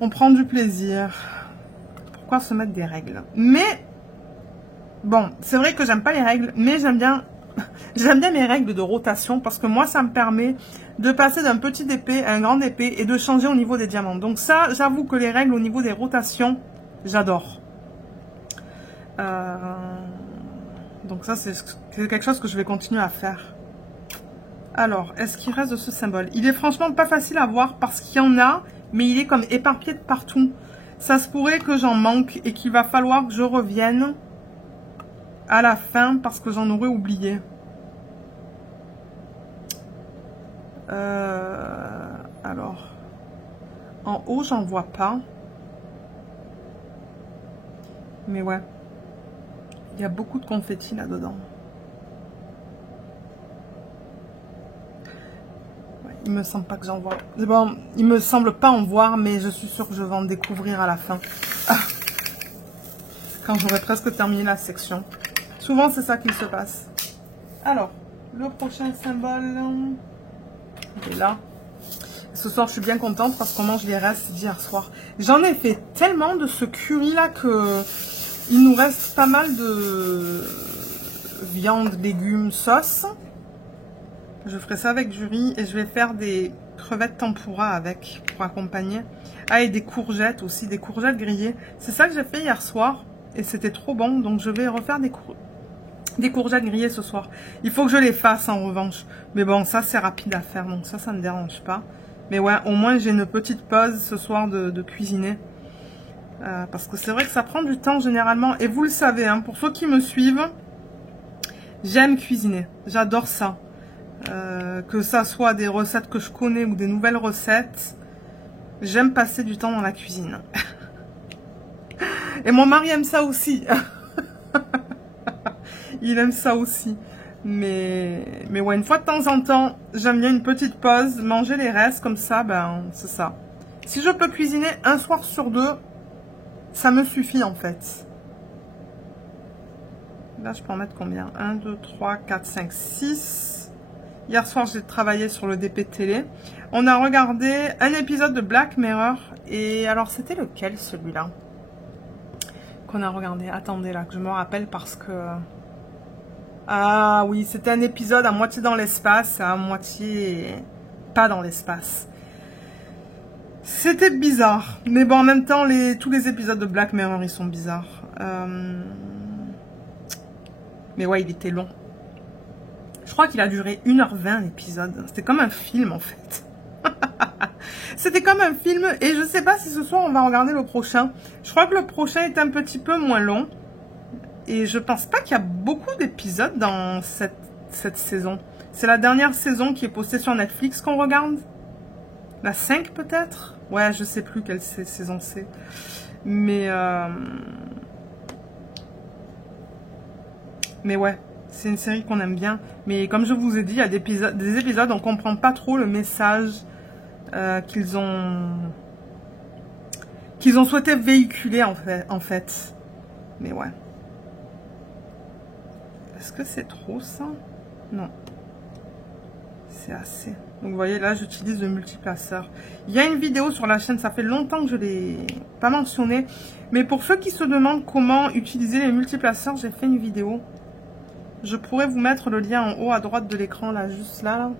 On prend du plaisir. Pourquoi se mettre des règles? Mais, bon, c'est vrai que j'aime pas les règles, mais j'aime bien... J'aime bien mes règles de rotation parce que moi, ça me permet de passer d'un petit épée à un grand épée et de changer au niveau des diamants. Donc ça, j'avoue que les règles au niveau des rotations, j'adore. Donc ça, c'est quelque chose que je vais continuer à faire. Alors, est-ce qu'il reste de ce symbole? Il est franchement pas facile à voir parce qu'il y en a, mais il est comme éparpillé de partout. Ça se pourrait que j'en manque et qu'il va falloir que je revienne à la fin parce que j'en aurais oublié. Alors, en haut, j'en vois pas. Mais ouais, il y a beaucoup de confettis là-dedans. Ouais, il me semble pas que j'en vois. Bon, il me semble pas en voir, mais je suis sûre que je vais en découvrir à la fin. Ah, quand j'aurai presque terminé la section. Souvent, c'est ça qui se passe. Alors, le prochain symbole, il est là. Ce soir, je suis bien contente parce qu'on mange les restes d'hier soir. J'en ai fait tellement de ce curry là que il nous reste pas mal de viande, légumes, sauce. Je ferai ça avec du riz et je vais faire des crevettes tempura avec pour accompagner. Ah, et des courgettes aussi, des courgettes grillées. C'est ça que j'ai fait hier soir et c'était trop bon. Donc, je vais refaire des courgettes grillées ce soir. Il faut que je les fasse en revanche. Mais bon, ça c'est rapide à faire. Donc ça me dérange pas. Mais ouais, au moins j'ai une petite pause ce soir de cuisiner. Parce que c'est vrai que ça prend du temps généralement. Et vous le savez, hein, pour ceux qui me suivent, J'aime cuisiner, j'adore ça. Que ça soit des recettes que je connais ou des nouvelles recettes, j'aime passer du temps dans la cuisine. Et mon mari aime ça aussi. Il aime ça aussi. Mais ouais, une fois de temps en temps, j'aime bien une petite pause, manger les restes comme ça, ben c'est ça. Si je peux cuisiner un soir sur deux, ça me suffit en fait. Là, je peux en mettre combien? 1, 2, 3, 4, 5, 6. Hier soir, j'ai travaillé sur le DP télé. On a regardé un épisode de Black Mirror. Et alors, c'était lequel celui-là qu'on a regardé? Attendez là, que je me rappelle parce que... Ah oui, c'était un épisode à moitié dans l'espace, à moitié pas dans l'espace. C'était bizarre. Mais bon, en même temps, tous les épisodes de Black Mirror, ils sont bizarres. Mais ouais, il était long. Je crois qu'il a duré 1h20 l'épisode. C'était comme un film en fait. C'était comme un film. Et je sais pas si ce soir on va regarder le prochain. Je crois que le prochain est un petit peu moins long. Et je pense pas qu'il y a beaucoup d'épisodes dans cette saison. C'est la dernière saison qui est postée sur Netflix qu'on regarde. La 5 peut-être. Ouais, je sais plus quelle saison c'est. Mais ouais, c'est une série qu'on aime bien. Mais comme je vous ai dit, il y a des épisodes où on ne comprend pas trop le message qu'ils ont souhaité véhiculer en fait. Mais ouais. Est-ce que c'est trop ça? Non. C'est assez. Donc vous voyez, là j'utilise le multiplaceur. Il y a une vidéo sur la chaîne, ça fait longtemps que je ne l'ai pas mentionné. Mais pour ceux qui se demandent comment utiliser les multiplaceurs, j'ai fait une vidéo. Je pourrais vous mettre le lien en haut à droite de l'écran, là, juste là.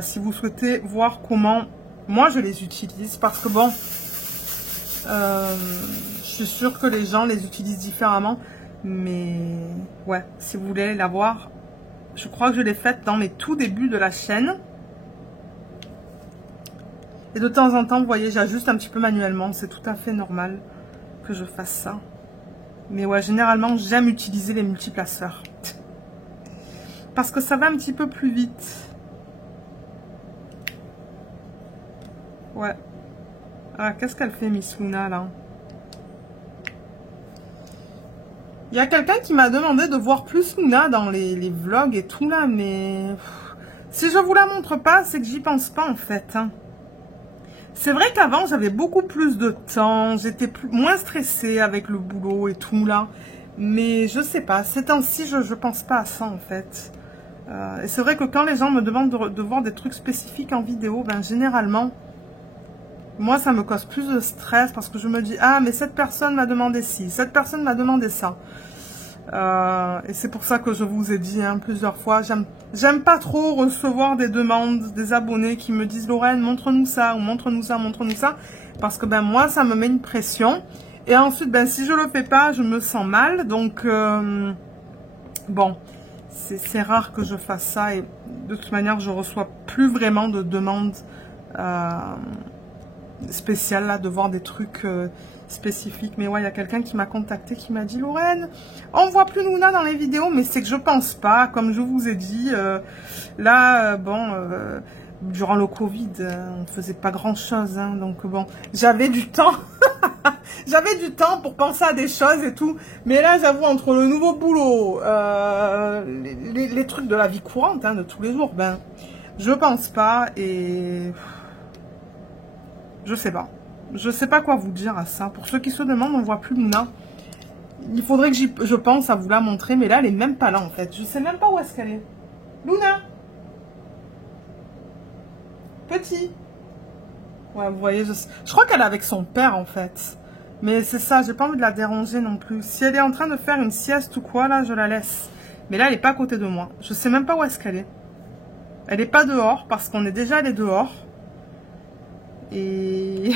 Si vous souhaitez voir comment moi je les utilise. Parce que bon, je suis sûre que les gens les utilisent différemment. Mais ouais, si vous voulez la voir, je crois que je l'ai faite dans les tout débuts de la chaîne. Et de temps en temps, vous voyez, j'ajuste un petit peu manuellement. C'est tout à fait normal que je fasse ça. Mais ouais, généralement, j'aime utiliser les multiplaceurs. Parce que ça va un petit peu plus vite. Ouais. Ah, qu'est-ce qu'elle fait, Miss Luna, là? Il y a quelqu'un qui m'a demandé de voir plus Luna dans les vlogs et tout, là, mais... Si je vous la montre pas, c'est que j'y pense pas, en fait. Hein. C'est vrai qu'avant, j'avais beaucoup plus de temps. J'étais moins stressée avec le boulot et tout, là. Mais je sais pas, ces temps-ci, je pense pas à ça, en fait. Et c'est vrai que quand les gens me demandent de voir des trucs spécifiques en vidéo, ben généralement, moi ça me cause plus de stress parce que je me dis, ah mais cette personne m'a demandé ci, cette personne m'a demandé ça. Et c'est pour ça que je vous ai dit plusieurs fois, j'aime pas trop recevoir des demandes des abonnés qui me disent, Lorraine, montre-nous ça, ou montre-nous ça, montre-nous ça. Parce que ben moi ça me met une pression. Et ensuite, ben si je le fais pas, je me sens mal. Donc, bon... C'est rare que je fasse ça et de toute manière, je reçois plus vraiment de demandes spéciales là, de voir des trucs spécifiques. Mais ouais, il y a quelqu'un qui m'a contacté, qui m'a dit, Lorraine, on voit plus Luna dans les vidéos, mais c'est que je pense pas, comme je vous ai dit, là, bon, durant le Covid, on faisait pas grand chose, hein, donc bon, j'avais du temps. J'avais du temps pour penser à des choses et tout. Mais là, j'avoue, entre le nouveau boulot, les trucs de la vie courante, hein, de tous les jours, ben, je pense pas et... Je sais pas. Je sais pas quoi vous dire à ça. Pour ceux qui se demandent, on voit plus Luna. Il faudrait que je pense à vous la montrer, mais là, elle est même pas là, en fait. Je sais même pas où est-ce qu'elle est. Luna! Petit! Ouais, vous voyez, je crois qu'elle est avec son père, en fait. Mais c'est ça, j'ai pas envie de la déranger non plus. Si elle est en train de faire une sieste ou quoi, là, je la laisse. Mais là, elle est pas à côté de moi. Je sais même pas où est-ce qu'elle est. Elle est pas dehors, parce qu'on est déjà allé dehors. Et...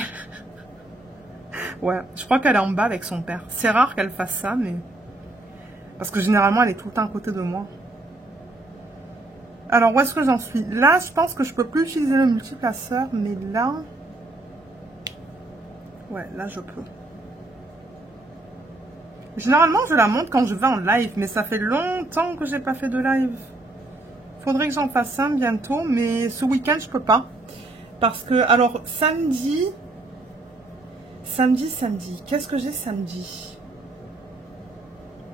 ouais, je crois qu'elle est en bas avec son père. C'est rare qu'elle fasse ça, mais... Parce que généralement, elle est tout le temps à côté de moi. Alors, où est-ce que j'en suis? Là, je pense que je peux plus utiliser le multiplaceur, mais là... Ouais, là, je peux. Généralement, je la monte quand je vais en live, mais ça fait longtemps que j'ai pas fait de live. Faudrait que j'en fasse un bientôt, mais ce week-end, je peux pas. Parce que, alors, samedi, qu'est-ce que j'ai samedi?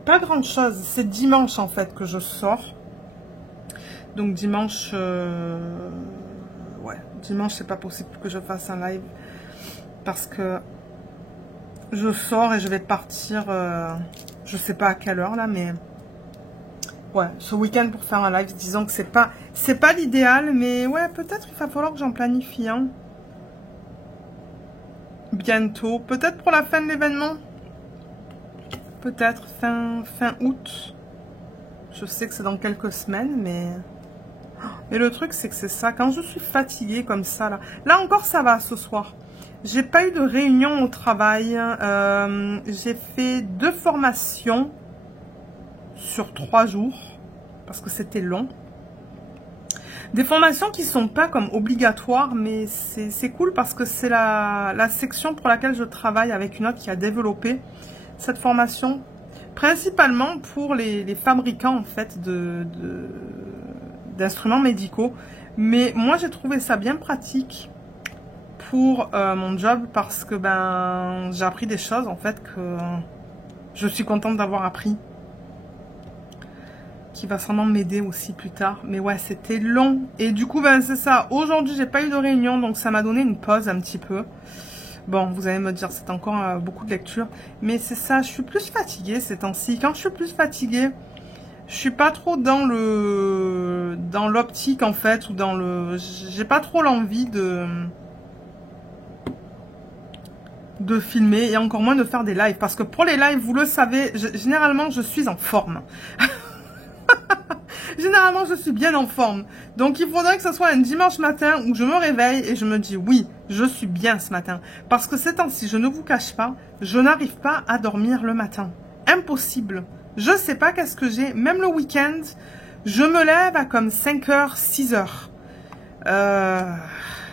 Pas grand-chose, c'est dimanche, en fait, que je sors. Donc, dimanche, ouais, dimanche, c'est pas possible que je fasse un live. Parce que je sors et je vais partir, je sais pas à quelle heure, là, mais... Ouais, ce week-end pour faire un live, disons que c'est pas l'idéal, mais ouais, peut-être il va falloir que j'en planifie un. Bientôt, peut-être pour la fin de l'événement. Peut-être fin août. Je sais que c'est dans quelques semaines, mais le truc c'est que c'est ça, quand je suis fatiguée comme ça, là encore ça va ce soir. J'ai pas eu de réunion au travail, j'ai fait 2 formations sur 3 jours, parce que c'était long. Des formations qui sont pas comme obligatoires, mais c'est cool parce que c'est la section pour laquelle je travaille avec une autre qui a développé cette formation, principalement pour les fabricants en fait d'instruments médicaux. Mais moi j'ai trouvé ça bien pratique pour mon job parce que ben j'ai appris des choses en fait que je suis contente d'avoir appris, qui va sûrement m'aider aussi plus tard. Mais ouais, c'était long. Et du coup, ben c'est ça. Aujourd'hui, j'ai pas eu de réunion, donc ça m'a donné une pause un petit peu. Bon, vous allez me dire, c'est encore beaucoup de lecture. Mais c'est ça, je suis plus fatiguée ces temps-ci. Quand je suis plus fatiguée, je suis pas trop dans l'optique en fait, ou dans le... J'ai pas trop l'envie de filmer, et encore moins de faire des lives. Parce que pour les lives, vous le savez, généralement, je suis en forme. Généralement, je suis bien en forme. Donc, il faudrait que ce soit un dimanche matin où je me réveille et je me dis oui, je suis bien ce matin. Parce que ces temps-ci, je ne vous cache pas, je n'arrive pas à dormir le matin. Impossible. Je sais pas qu'est-ce que j'ai. Même le week-end, je me lève à comme 5h, 6h.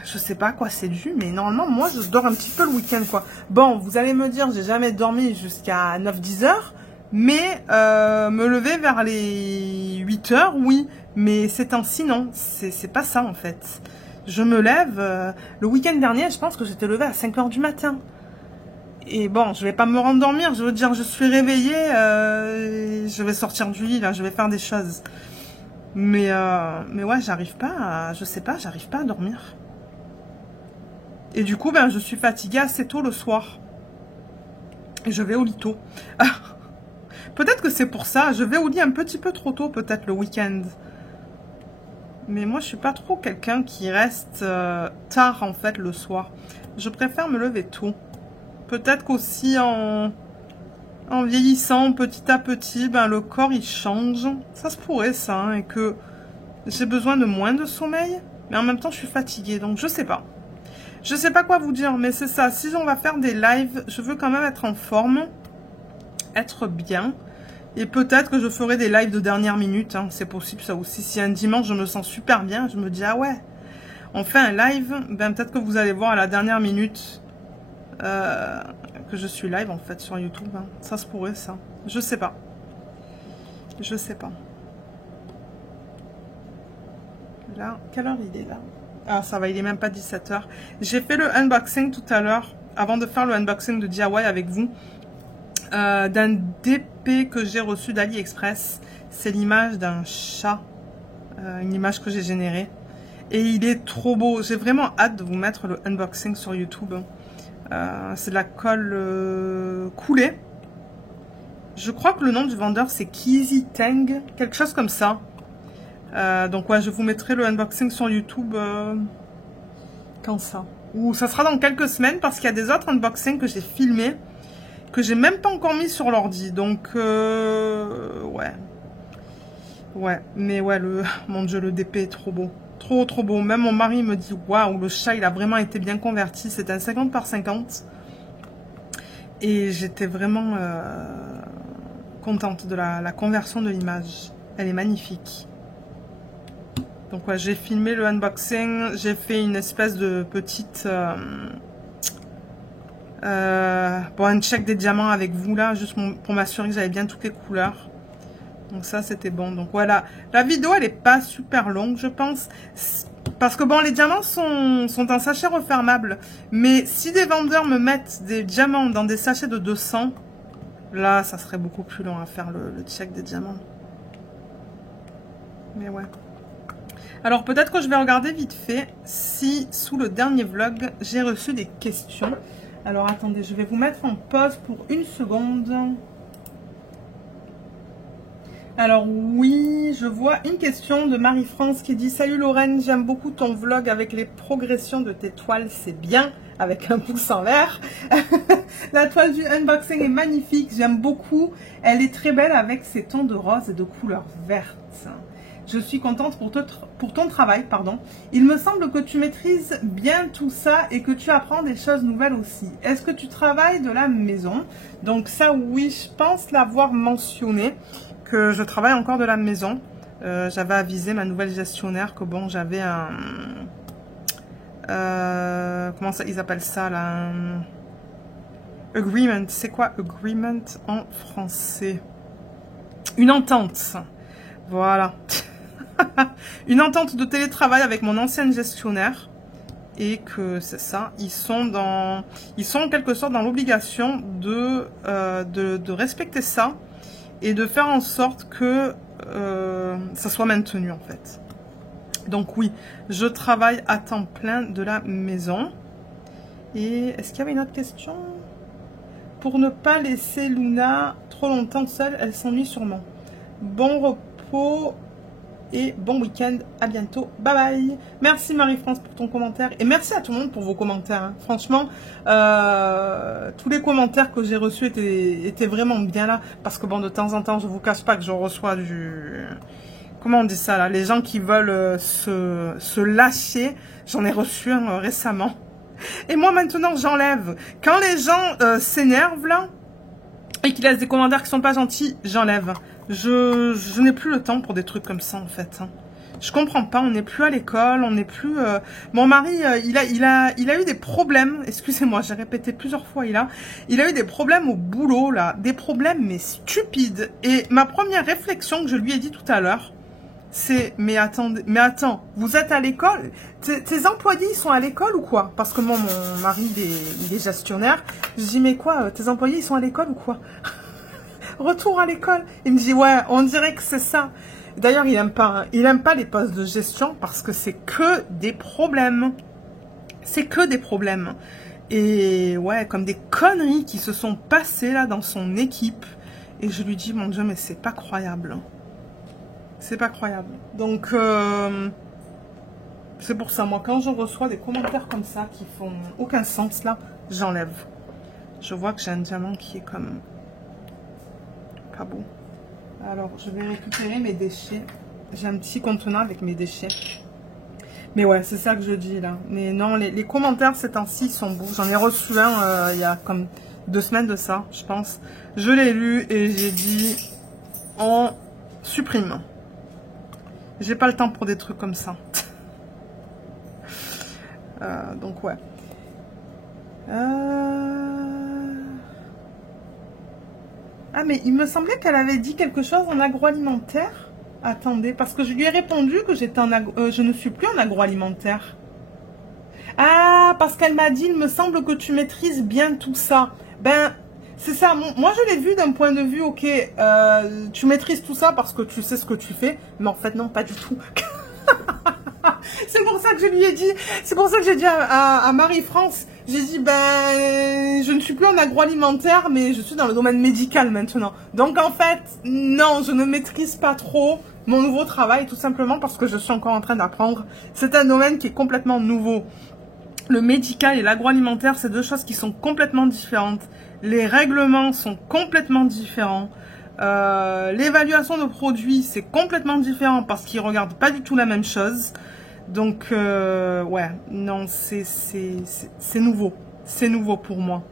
Je sais pas à quoi c'est dû, mais normalement, moi, je dors un petit peu le week-end, quoi. Bon, vous allez me dire, j'ai jamais dormi jusqu'à 9-10 heures. Mais me lever vers les 8 heures, oui. Mais ces temps-ci, non. C'est pas ça, en fait. Je me lève... le week-end dernier, je pense que j'étais levée à 5 heures du matin. Et bon, je vais pas me rendormir. Je veux dire, je suis réveillée. Je vais sortir du lit, là. Je vais faire des choses. Mais ouais, j'arrive pas à... Je sais pas, j'arrive pas à dormir. Et du coup, ben, je suis fatiguée assez tôt le soir. Et je vais au lit tôt. Peut-être que c'est pour ça. Je vais au lit un petit peu trop tôt, peut-être, le week-end. Mais moi, je suis pas trop quelqu'un qui reste tard, en fait, le soir. Je préfère me lever tôt. Peut-être qu'aussi, en vieillissant petit à petit, ben, le corps, il change. Ça se pourrait, ça, hein, et que j'ai besoin de moins de sommeil. Mais en même temps, je suis fatiguée, donc je sais pas. Je sais pas quoi vous dire, mais c'est ça. Si on va faire des lives, je veux quand même être en forme. Être bien, et peut-être que je ferai des lives de dernière minute, hein. C'est possible ça aussi. Si un dimanche je me sens super bien, je me dis ah ouais, on fait un live, ben peut-être que vous allez voir à la dernière minute que je suis live en fait sur YouTube, hein. Ça se pourrait ça, je sais pas, je sais pas. Là, quelle heure il est là? Ah ça va, il est même pas 17 h. J'ai fait le unboxing tout à l'heure, avant de faire le unboxing de DIY avec vous. D'un DP que j'ai reçu d'AliExpress. C'est l'image d'un chat, une image que j'ai générée, et il est trop beau. J'ai vraiment hâte de vous mettre le unboxing sur YouTube. C'est de la colle coulée. Je crois que le nom du vendeur c'est Kizzy Tang, quelque chose comme ça. Donc ouais, je vous mettrai le unboxing sur YouTube quand ça, ou ça sera dans quelques semaines, parce qu'il y a des autres unboxings que j'ai filmés que j'ai même pas encore mis sur l'ordi, donc ouais, mais ouais, mon dieu, le DP est trop beau, trop beau. Même mon mari me dit waouh, le chat il a vraiment été bien converti. C'est un 50 par 50 et j'étais vraiment contente de la conversion de l'image. Elle est magnifique. Donc ouais, j'ai filmé le unboxing, j'ai fait une espèce de petite Bon, un check des diamants avec vous là, juste pour m'assurer que j'avais bien toutes les couleurs. Donc ça, c'était bon. Donc voilà, la vidéo, elle est pas super longue, je pense. Parce que bon, les diamants sont un sachet refermable. Mais si des vendeurs me mettent des diamants dans des sachets de 200, là, ça serait beaucoup plus long à faire le check des diamants. Mais ouais. Alors peut-être que je vais regarder vite fait si sous le dernier vlog, j'ai reçu des questions. Alors attendez, je vais vous mettre en pause pour une seconde. Alors oui, je vois une question de Marie-France qui dit « Salut Lorraine, j'aime beaucoup ton vlog avec les progressions de tes toiles, c'est bien » avec un pouce en l'air. La toile du unboxing est magnifique, j'aime beaucoup. Elle est très belle avec ses tons de rose et de couleur verte. Je suis contente pour ton travail, pardon. Il me semble que tu maîtrises bien tout ça et que tu apprends des choses nouvelles aussi. Est-ce que tu travailles de la maison? Donc ça, oui, je pense l'avoir mentionné, que je travaille encore de la maison. J'avais avisé ma nouvelle gestionnaire que bon, j'avais un... comment ça, ils appellent ça là? Agreement. C'est quoi agreement en français? Une entente. Voilà. Une entente de télétravail avec mon ancienne gestionnaire. Et que c'est ça, ils sont en quelque sorte dans l'obligation de respecter ça et de faire en sorte que ça soit maintenu en fait. Donc oui, je travaille à temps plein de la maison. Et est-ce qu'il y avait une autre question? Pour ne pas laisser Luna trop longtemps seule, elle s'ennuie sûrement. Bon repos et bon week-end. À bientôt. Bye bye. Merci Marie-France pour ton commentaire. Et merci à tout le monde pour vos commentaires. Hein. Franchement, tous les commentaires que j'ai reçus étaient vraiment bien là. Parce que bon, de temps en temps, je vous cache pas que je reçois du... Comment on dit ça là? Les gens qui veulent se lâcher. J'en ai reçu un récemment. Et moi maintenant, j'enlève. Quand les gens s'énervent là, et qu'ils laissent des commentaires qui sont pas gentils, j'enlève. Je n'ai plus le temps pour des trucs comme ça en fait. Hein. Je comprends pas, on n'est plus à l'école, on n'est plus... Mon mari, il a eu des problèmes, excusez-moi, j'ai répété plusieurs fois, il a eu des problèmes au boulot là, des problèmes mais stupides. Et ma première réflexion que je lui ai dit tout à l'heure, c'est mais attends, vous êtes à l'école? Tes employés ils sont à l'école ou quoi? Parce que moi, mon mari il est gestionnaire. Je dis mais quoi, tes employés ils sont à l'école ou quoi? Retour à l'école. Il me dit ouais, on dirait que c'est ça. D'ailleurs il aime pas les postes de gestion parce que c'est que des problèmes. C'est que des problèmes. Et ouais, comme des conneries qui se sont passées là dans son équipe. Et je lui dis mon Dieu mais c'est pas croyable. C'est pas croyable. Donc, c'est pour ça, moi, quand je reçois des commentaires comme ça, qui font aucun sens, là, j'enlève. Je vois que j'ai un diamant qui est comme... pas beau. Alors, je vais récupérer mes déchets. J'ai un petit contenant avec mes déchets. Mais ouais, c'est ça que je dis, là. Mais non, les commentaires, ces temps-ci, sont beaux. J'en ai reçu un, il y a comme 2 semaines de ça, je pense. Je l'ai lu et j'ai dit... on supprime. J'ai pas le temps pour des trucs comme ça. Donc ouais. Ah mais il me semblait qu'elle avait dit quelque chose en agroalimentaire. Attendez, parce que je lui ai répondu que j'étais je ne suis plus en agroalimentaire. Ah, parce qu'elle m'a dit, il me semble que tu maîtrises bien tout ça. Ben, c'est ça. Moi, je l'ai vu d'un point de vue, ok, tu maîtrises tout ça parce que tu sais ce que tu fais. Mais en fait, non, pas du tout. C'est pour ça que je lui ai dit, c'est pour ça que j'ai dit à Marie-France, j'ai dit, ben, je ne suis plus en agroalimentaire, mais je suis dans le domaine médical maintenant. Donc, en fait, non, je ne maîtrise pas trop mon nouveau travail, tout simplement parce que je suis encore en train d'apprendre. C'est un domaine qui est complètement nouveau. Le médical et l'agroalimentaire, c'est 2 choses qui sont complètement différentes. Les règlements sont complètement différents. L'évaluation de produits, c'est complètement différent parce qu'ils ne regardent pas du tout la même chose. Donc, ouais, non, c'est nouveau. C'est nouveau pour moi.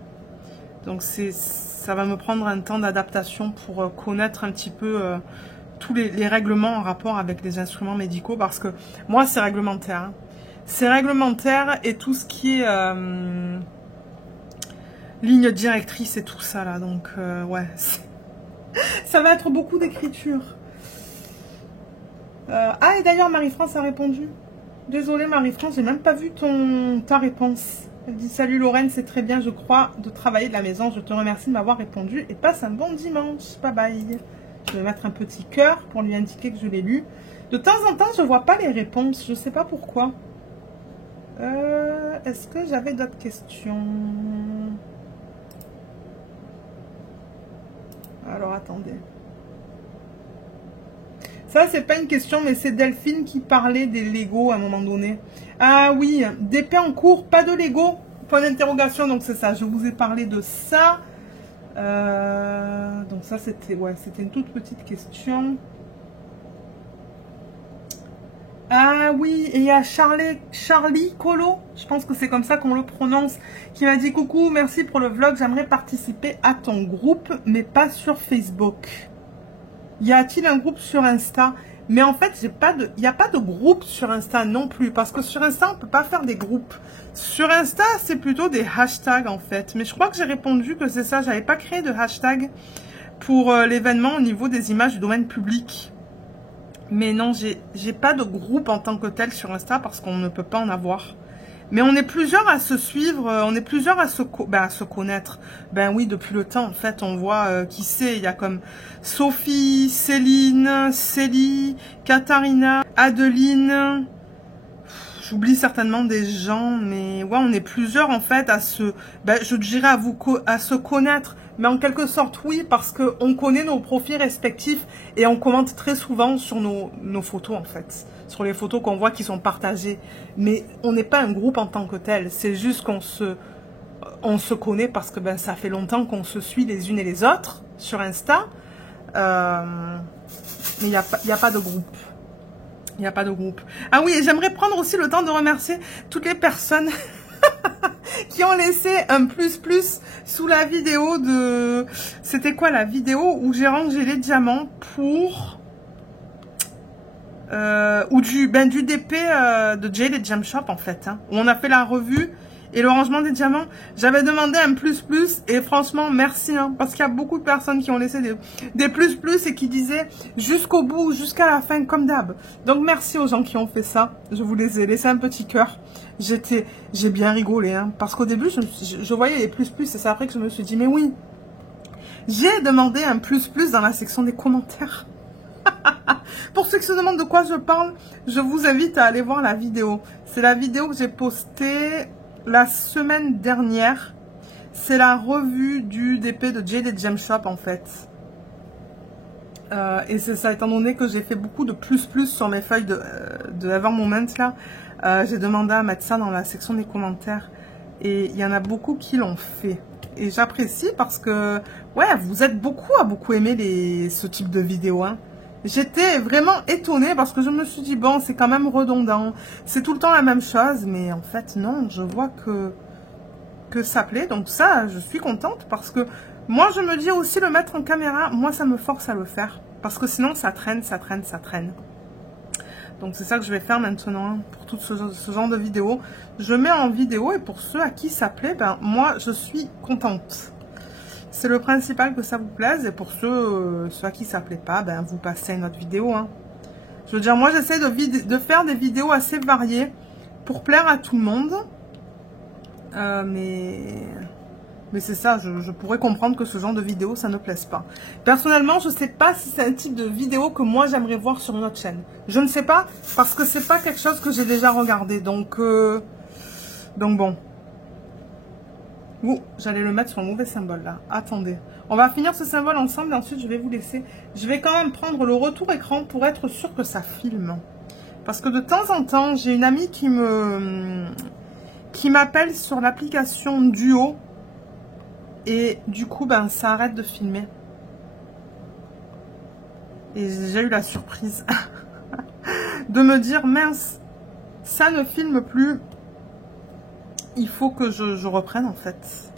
Donc, ça va me prendre un temps d'adaptation pour connaître un petit peu tous les règlements en rapport avec les instruments médicaux. Parce que moi, c'est réglementaire. Hein. C'est réglementaire et tout ce qui est... ligne directrice et tout ça là. Donc ouais, ça va être beaucoup d'écriture. Ah, et d'ailleurs Marie-France a répondu. Désolée Marie-France, j'ai même pas vu ta réponse. Elle dit salut Lorraine, c'est très bien, je crois, de travailler de la maison. Je te remercie de m'avoir répondu et passe un bon dimanche. Bye bye. Je vais mettre un petit cœur pour lui indiquer que je l'ai lu. De temps en temps, je vois pas les réponses. Je sais pas pourquoi. Est-ce que j'avais d'autres questions? Alors, attendez. Ça, c'est pas une question, mais c'est Delphine qui parlait des Lego à un moment donné. Ah oui, d'épée en cours, pas de Lego. Point d'interrogation, donc c'est ça. Je vous ai parlé de ça. Donc ça, c'était une toute petite question. Ah oui, et il y a Charlie Colo, je pense que c'est comme ça qu'on le prononce, qui m'a dit coucou, merci pour le vlog, j'aimerais participer à ton groupe, mais pas sur Facebook. Y a-t-il un groupe sur Insta? Mais en fait, il n'y a pas de groupe sur Insta non plus, parce que sur Insta, on ne peut pas faire des groupes. Sur Insta, c'est plutôt des hashtags en fait. Mais je crois que j'ai répondu que c'est ça, j'avais pas créé de hashtag pour l'événement au niveau des images du domaine public. Mais non, j'ai pas de groupe en tant que tel sur Insta parce qu'on ne peut pas en avoir. Mais on est plusieurs à se suivre, on est plusieurs à se connaître. Ben oui, depuis le temps, en fait, on voit qui c'est. Il y a comme Sophie, Céline, Célie, Katharina, Adeline. J'oublie certainement des gens, mais ouais, on est plusieurs en fait à se, je dirais à se connaître. Mais en quelque sorte, oui, parce qu'on connaît nos profils respectifs et on commente très souvent sur nos photos, en fait. Sur les photos qu'on voit qui sont partagées. Mais on n'est pas un groupe en tant que tel. C'est juste qu'on se connaît parce que ça fait longtemps qu'on se suit les unes et les autres sur Insta. Mais il n'y a pas de groupe. Il n'y a pas de groupe. Ah oui, et j'aimerais prendre aussi le temps de remercier toutes les personnes qui ont laissé un plus sous la vidéo de... C'était quoi la vidéo où j'ai rangé les diamants pour... ou du DP de Jade Gem Shop en fait. Hein, où on a fait la revue et le rangement des diamants. J'avais demandé un plus et franchement merci. Hein, parce qu'il y a beaucoup de personnes qui ont laissé des plus et qui disaient jusqu'au bout, jusqu'à la fin comme d'hab. Donc merci aux gens qui ont fait ça. Je vous les ai laissé un petit cœur. J'ai bien rigolé. Hein, parce qu'au début je voyais les plus et c'est après que je me suis dit mais oui. J'ai demandé un plus dans la section des commentaires. Pour ceux qui se demandent de quoi je parle, je vous invite à aller voir la vidéo. C'est la vidéo que j'ai postée la semaine dernière. C'est la revue du DP de Jade Gem Shop en fait. Et c'est ça, étant donné que j'ai fait beaucoup de plus sur mes feuilles de Ever Moment là. J'ai demandé à mettre ça dans la section des commentaires. Et il y en a beaucoup qui l'ont fait. Et j'apprécie parce que, ouais, vous êtes beaucoup à aimer ce type de vidéo, hein. J'étais vraiment étonnée parce que je me suis dit, bon, c'est quand même redondant. C'est tout le temps la même chose, mais en fait, non, je vois que ça plaît. Donc ça, je suis contente parce que moi, je me dis aussi le mettre en caméra, moi, ça me force à le faire. Parce que sinon, ça traîne. Donc c'est ça que je vais faire maintenant pour tout ce genre de vidéo. Je mets en vidéo et pour ceux à qui ça plaît, moi, je suis contente. C'est le principal que ça vous plaise et pour ceux à qui ça plaît pas, vous passez à une autre vidéo. Hein. Je veux dire, moi j'essaie de faire des vidéos assez variées pour plaire à tout le monde. Mais c'est ça, je pourrais comprendre que ce genre de vidéo, ça ne plaise pas. Personnellement, je ne sais pas si c'est un type de vidéo que moi j'aimerais voir sur notre chaîne. Je ne sais pas, parce que c'est pas quelque chose que j'ai déjà regardé. Donc bon. Ouh, j'allais le mettre sur un mauvais symbole là. Attendez. On va finir ce symbole ensemble et ensuite je vais vous laisser. Je vais quand même prendre le retour écran pour être sûr que ça filme. Parce que de temps en temps, j'ai une amie qui m'appelle sur l'application Duo. Et du coup, ça arrête de filmer. Et j'ai eu la surprise de me dire, mince, ça ne filme plus. Il faut que je reprenne en fait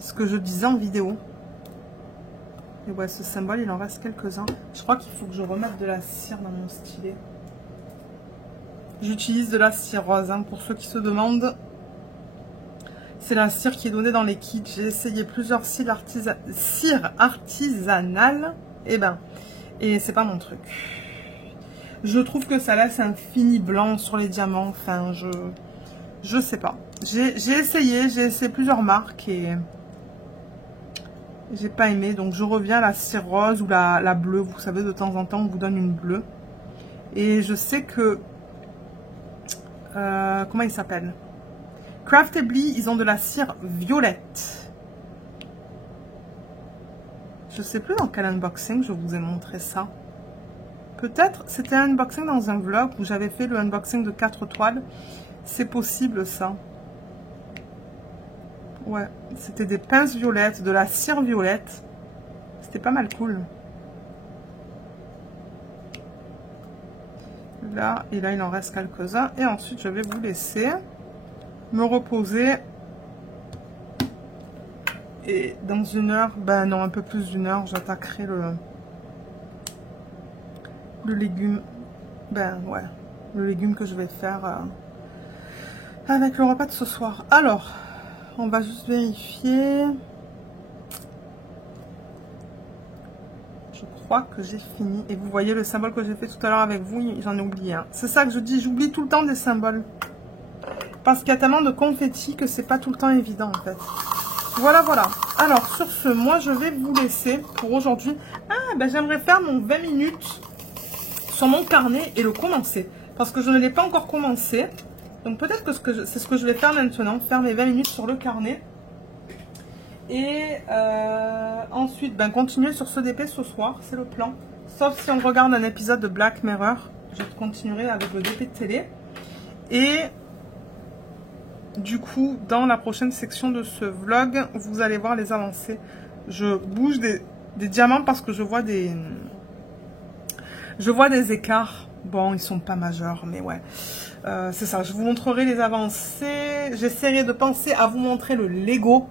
ce que je disais en vidéo. Et ouais, ce symbole, il en reste quelques-uns. Je crois qu'il faut que je remette de la cire dans mon stylet. J'utilise de la cire rose, hein, pour ceux qui se demandent. C'est la cire qui est donnée dans les kits. J'ai essayé plusieurs cires artisanales. Et c'est pas mon truc. Je trouve que ça laisse un fini blanc sur les diamants. Enfin, je sais pas. J'ai essayé plusieurs marques et j'ai pas aimé. Donc je reviens à la cire rose ou la bleue. Vous savez, de temps en temps, on vous donne une bleue. Et je sais que... comment il s'appelle? Craftably, ils ont de la cire violette. Je sais plus dans quel unboxing je vous ai montré ça. Peut-être, c'était un unboxing dans un vlog où j'avais fait le unboxing de 4 toiles. C'est possible ça. Ouais, c'était des pinces violettes, de la cire violette. C'était pas mal cool. Là, et là, il en reste quelques-uns. Et ensuite, je vais vous laisser me reposer. Et dans 1 heure, ben non, un peu plus d'1 heure, j'attaquerai le légume. Ben ouais, le légume que je vais faire avec le repas de ce soir. Alors, on va juste vérifier. Je crois que j'ai fini. Et vous voyez le symbole que j'ai fait tout à l'heure avec vous, j'en ai oublié un. C'est ça que je dis, j'oublie tout le temps des symboles. Parce qu'il y a tellement de confettis que c'est pas tout le temps évident en fait. Voilà, voilà. Alors, sur ce, moi, je vais vous laisser pour aujourd'hui. Ah, ben j'aimerais faire mon 20 minutes sur mon carnet et le commencer. Parce que je ne l'ai pas encore commencé. Donc, peut-être que c'est ce que je vais faire maintenant. Faire mes 20 minutes sur le carnet. Et ensuite, ben, continuer sur ce DP ce soir. C'est le plan. Sauf si on regarde un épisode de Black Mirror. Je continuerai avec le DP de télé. Et... du coup, dans la prochaine section de ce vlog, vous allez voir les avancées. Je bouge des diamants parce que je vois des écarts. Bon, ils sont pas majeurs, mais ouais. C'est ça, je vous montrerai les avancées. J'essaierai de penser à vous montrer le Lego.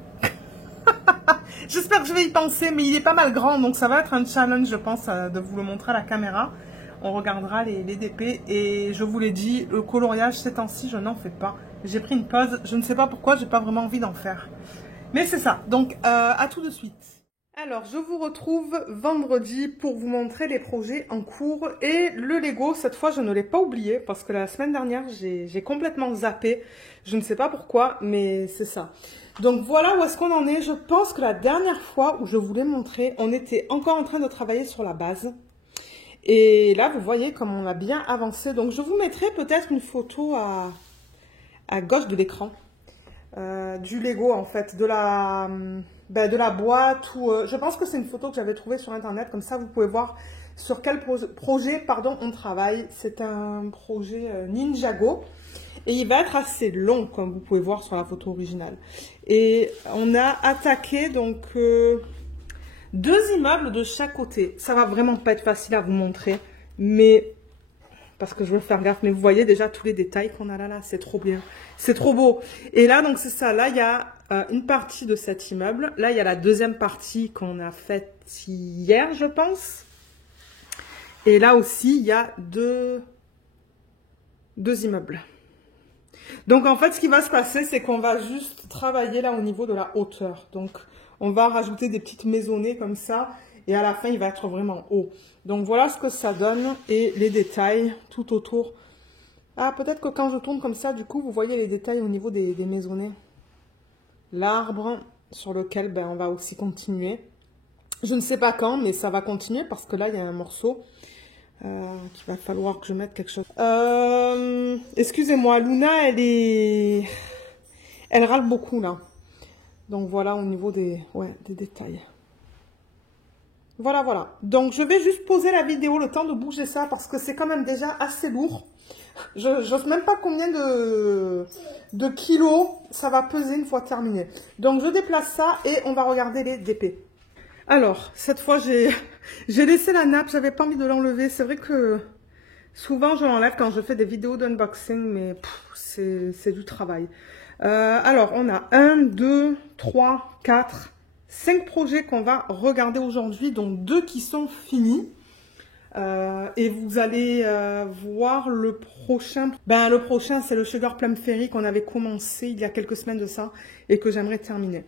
J'espère que je vais y penser, mais il est pas mal grand, donc ça va être un challenge, je pense, de vous le montrer à la caméra. On regardera les DP et je vous l'ai dit, le coloriage ces temps-ci, je n'en fais pas. J'ai pris une pause, je ne sais pas pourquoi, j'ai pas vraiment envie d'en faire. Mais c'est ça, donc à tout de suite. Alors, je vous retrouve vendredi pour vous montrer les projets en cours. Et le Lego, cette fois, je ne l'ai pas oublié parce que la semaine dernière, j'ai complètement zappé. Je ne sais pas pourquoi, mais c'est ça. Donc voilà où est-ce qu'on en est. Je pense que la dernière fois où je vous l'ai montré, on était encore en train de travailler sur la base. Et là, vous voyez comme on a bien avancé. Donc, je vous mettrai peut-être une photo à gauche de l'écran du Lego, en fait, de la boîte. Je pense que c'est une photo que j'avais trouvée sur Internet. Comme ça, vous pouvez voir sur quel projet on travaille. C'est un projet Ninjago. Et il va être assez long, comme vous pouvez voir sur la photo originale. Et on a attaqué, donc... 2 immeubles de chaque côté. Ça va vraiment pas être facile à vous montrer, mais parce que je veux faire gaffe. Mais vous voyez déjà tous les détails qu'on a là, c'est trop bien, c'est trop beau. Et là, donc c'est ça. Là, il y a une partie de cet immeuble. Là, il y a la deuxième partie qu'on a faite hier, je pense. Et là aussi, il y a deux immeubles. Donc en fait, ce qui va se passer, c'est qu'on va juste travailler là au niveau de la hauteur. Donc on va rajouter des petites maisonnées comme ça. Et à la fin, il va être vraiment haut. Donc voilà ce que ça donne. Et les détails tout autour. Ah, peut-être que quand je tourne comme ça, du coup, vous voyez les détails au niveau des maisonnées. L'arbre sur lequel on va aussi continuer. Je ne sais pas quand, mais ça va continuer parce que là, il y a un morceau qu'il va falloir que je mette quelque chose. Excusez-moi, Luna, elle râle beaucoup là. Donc voilà au niveau des détails. Voilà, voilà. Donc je vais juste poser la vidéo, le temps de bouger ça parce que c'est quand même déjà assez lourd. Je n'ose même pas combien de kilos ça va peser une fois terminé. Donc je déplace ça et on va regarder les DP. Alors, cette fois j'ai laissé la nappe, j'avais pas envie de l'enlever. C'est vrai que souvent je l'enlève quand je fais des vidéos d'unboxing, mais c'est du travail. Alors, on a 1, 2, 3, 4, 5 projets qu'on va regarder aujourd'hui, dont 2 qui sont finis. Et vous allez voir le prochain. Ben, le prochain, c'est le Sugar Plum Fairy qu'on avait commencé il y a quelques semaines de ça et que j'aimerais terminer.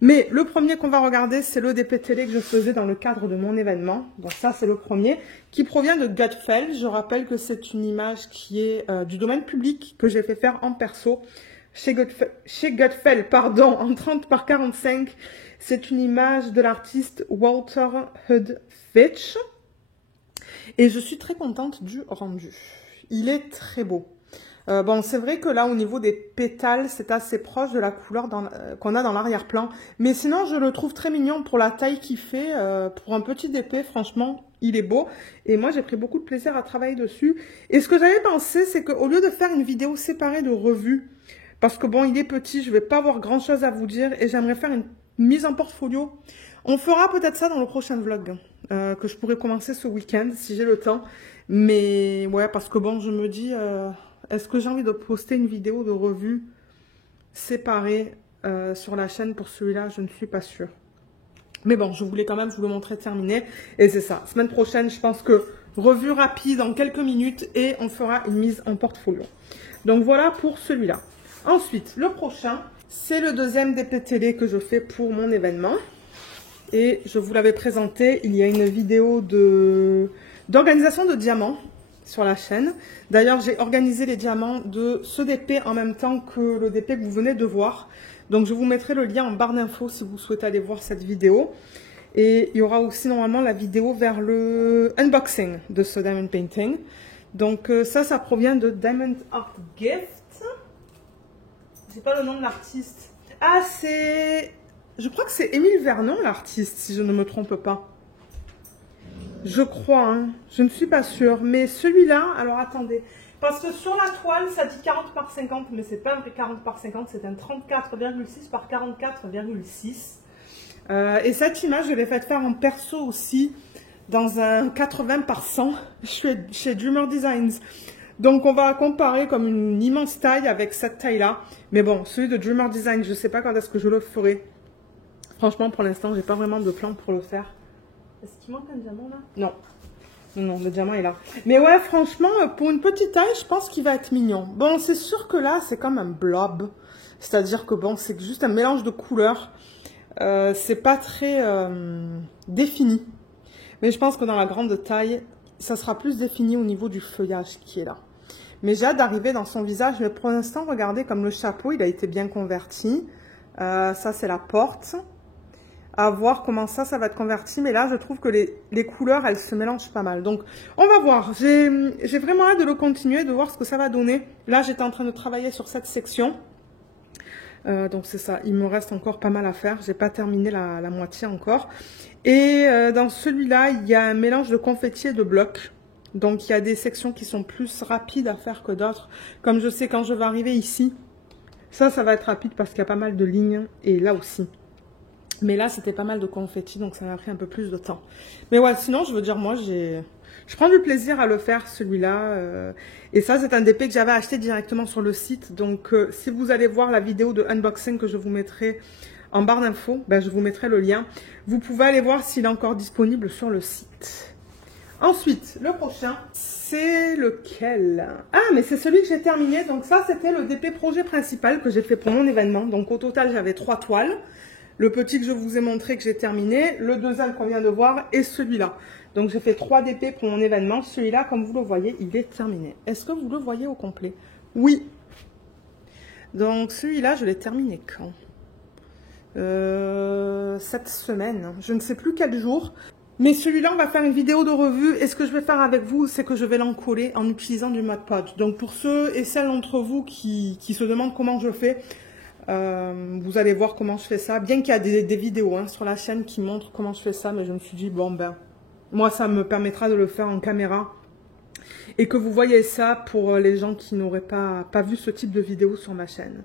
Mais le premier qu'on va regarder, c'est le DP télé que je faisais dans le cadre de mon événement. Donc ça, c'est le premier, qui provient de Gutfeld. Je rappelle que c'est une image qui est du domaine public, que j'ai fait faire en perso chez Gutfeld, pardon, en 30 par 45. C'est une image de l'artiste Walter Hood Fitch. Et je suis très contente du rendu. Il est très beau. Bon, c'est vrai que là, au niveau des pétales, c'est assez proche de la couleur qu'on a dans l'arrière-plan. Mais sinon, je le trouve très mignon pour la taille qu'il fait. Pour un petit DP, franchement, il est beau. Et moi, j'ai pris beaucoup de plaisir à travailler dessus. Et ce que j'avais pensé, c'est qu'au lieu de faire une vidéo séparée de revue, parce que bon, il est petit, je vais pas avoir grand-chose à vous dire. Et j'aimerais faire une mise en portfolio. On fera peut-être ça dans le prochain vlog, que je pourrais commencer ce week-end, si j'ai le temps. Mais ouais, parce que bon, je me dis... est-ce que j'ai envie de poster une vidéo de revue séparée sur la chaîne pour celui-là? Je ne suis pas sûre. Mais bon, je voulais quand même vous le montrer terminé. Et c'est ça. Semaine prochaine, je pense que revue rapide en quelques minutes et on fera une mise en portfolio. Donc voilà pour celui-là. Ensuite, le prochain, c'est le deuxième DP télé que je fais pour mon événement. Et je vous l'avais présenté, il y a une vidéo d'organisation de diamants sur la chaîne. D'ailleurs, j'ai organisé les diamants de ce DP en même temps que le DP que vous venez de voir. Donc, je vous mettrai le lien en barre d'infos si vous souhaitez aller voir cette vidéo. Et il y aura aussi normalement la vidéo vers le unboxing de ce diamond painting. Donc, ça provient de Diamond Art Gift. J'ai pas le nom de l'artiste. Ah, c'est... Je crois que c'est Émile Vernon, l'artiste, si je ne me trompe pas. Je crois, hein. Je ne suis pas sûre. Mais celui-là, alors attendez. Parce que sur la toile, ça dit 40 par 50, mais c'est pas un vrai 40 par 50, c'est un 34,6 par 44,6. Et cette image, je l'ai faite faire en perso aussi, dans un 80 par 100, chez Dreamer Designs. Donc on va comparer comme une immense taille avec cette taille-là. Mais bon, celui de Dreamer Designs, je ne sais pas quand est-ce que je le ferai. Franchement, pour l'instant, j'ai pas vraiment de plan pour le faire. Est-ce qu'il manque un diamant là? Non. Non, le diamant est là. Mais ouais, franchement, pour une petite taille, je pense qu'il va être mignon. Bon, c'est sûr que là, c'est comme un blob. C'est-à-dire que bon, c'est juste un mélange de couleurs. C'est pas très défini. Mais je pense que dans la grande taille, ça sera plus défini au niveau du feuillage qui est là. Mais j'ai hâte d'arriver dans son visage. Mais pour l'instant, regardez comme le chapeau, il a été bien converti. Ça, c'est la porte. À voir comment ça va être converti. Mais là, je trouve que les couleurs, elles se mélangent pas mal. Donc, on va voir. J'ai vraiment hâte de le continuer, de voir ce que ça va donner. Là, j'étais en train de travailler sur cette section. Donc, c'est ça. Il me reste encore pas mal à faire. J'ai pas terminé la moitié encore. Et dans celui-là, il y a un mélange de confetti et de blocs. Donc, il y a des sections qui sont plus rapides à faire que d'autres. Comme je sais, quand je vais arriver ici, ça va être rapide parce qu'il y a pas mal de lignes. Et là aussi. Mais là, c'était pas mal de confetti, donc ça m'a pris un peu plus de temps. Mais ouais, sinon, je veux dire, moi, je prends du plaisir à le faire, celui-là. Et ça, c'est un DP que j'avais acheté directement sur le site. Donc, si vous allez voir la vidéo de unboxing que je vous mettrai en barre d'infos, ben, je vous mettrai le lien. Vous pouvez aller voir s'il est encore disponible sur le site. Ensuite, le prochain, c'est lequel? Ah, mais c'est celui que j'ai terminé. Donc ça, c'était le DP projet principal que j'ai fait pour mon événement. Donc, au total, j'avais 3 toiles. Le petit que je vous ai montré que j'ai terminé, le deuxième qu'on vient de voir et celui-là. Donc j'ai fait 3 DP pour mon événement. Celui-là, comme vous le voyez, il est terminé. Est-ce que vous le voyez au complet? Oui. Donc celui-là, je l'ai terminé quand? Cette semaine. Je ne sais plus quel jour. Mais celui-là, on va faire une vidéo de revue. Et ce que je vais faire avec vous, c'est que je vais l'encoller en utilisant du Mod Podge. Donc pour ceux et celles d'entre vous qui se demandent comment je fais, vous allez voir comment je fais ça. Bien qu'il y a des vidéos hein, sur la chaîne qui montrent comment je fais ça, mais je me suis dit, bon ben, moi ça me permettra de le faire en caméra. Et que vous voyez ça pour les gens qui n'auraient pas vu ce type de vidéo sur ma chaîne.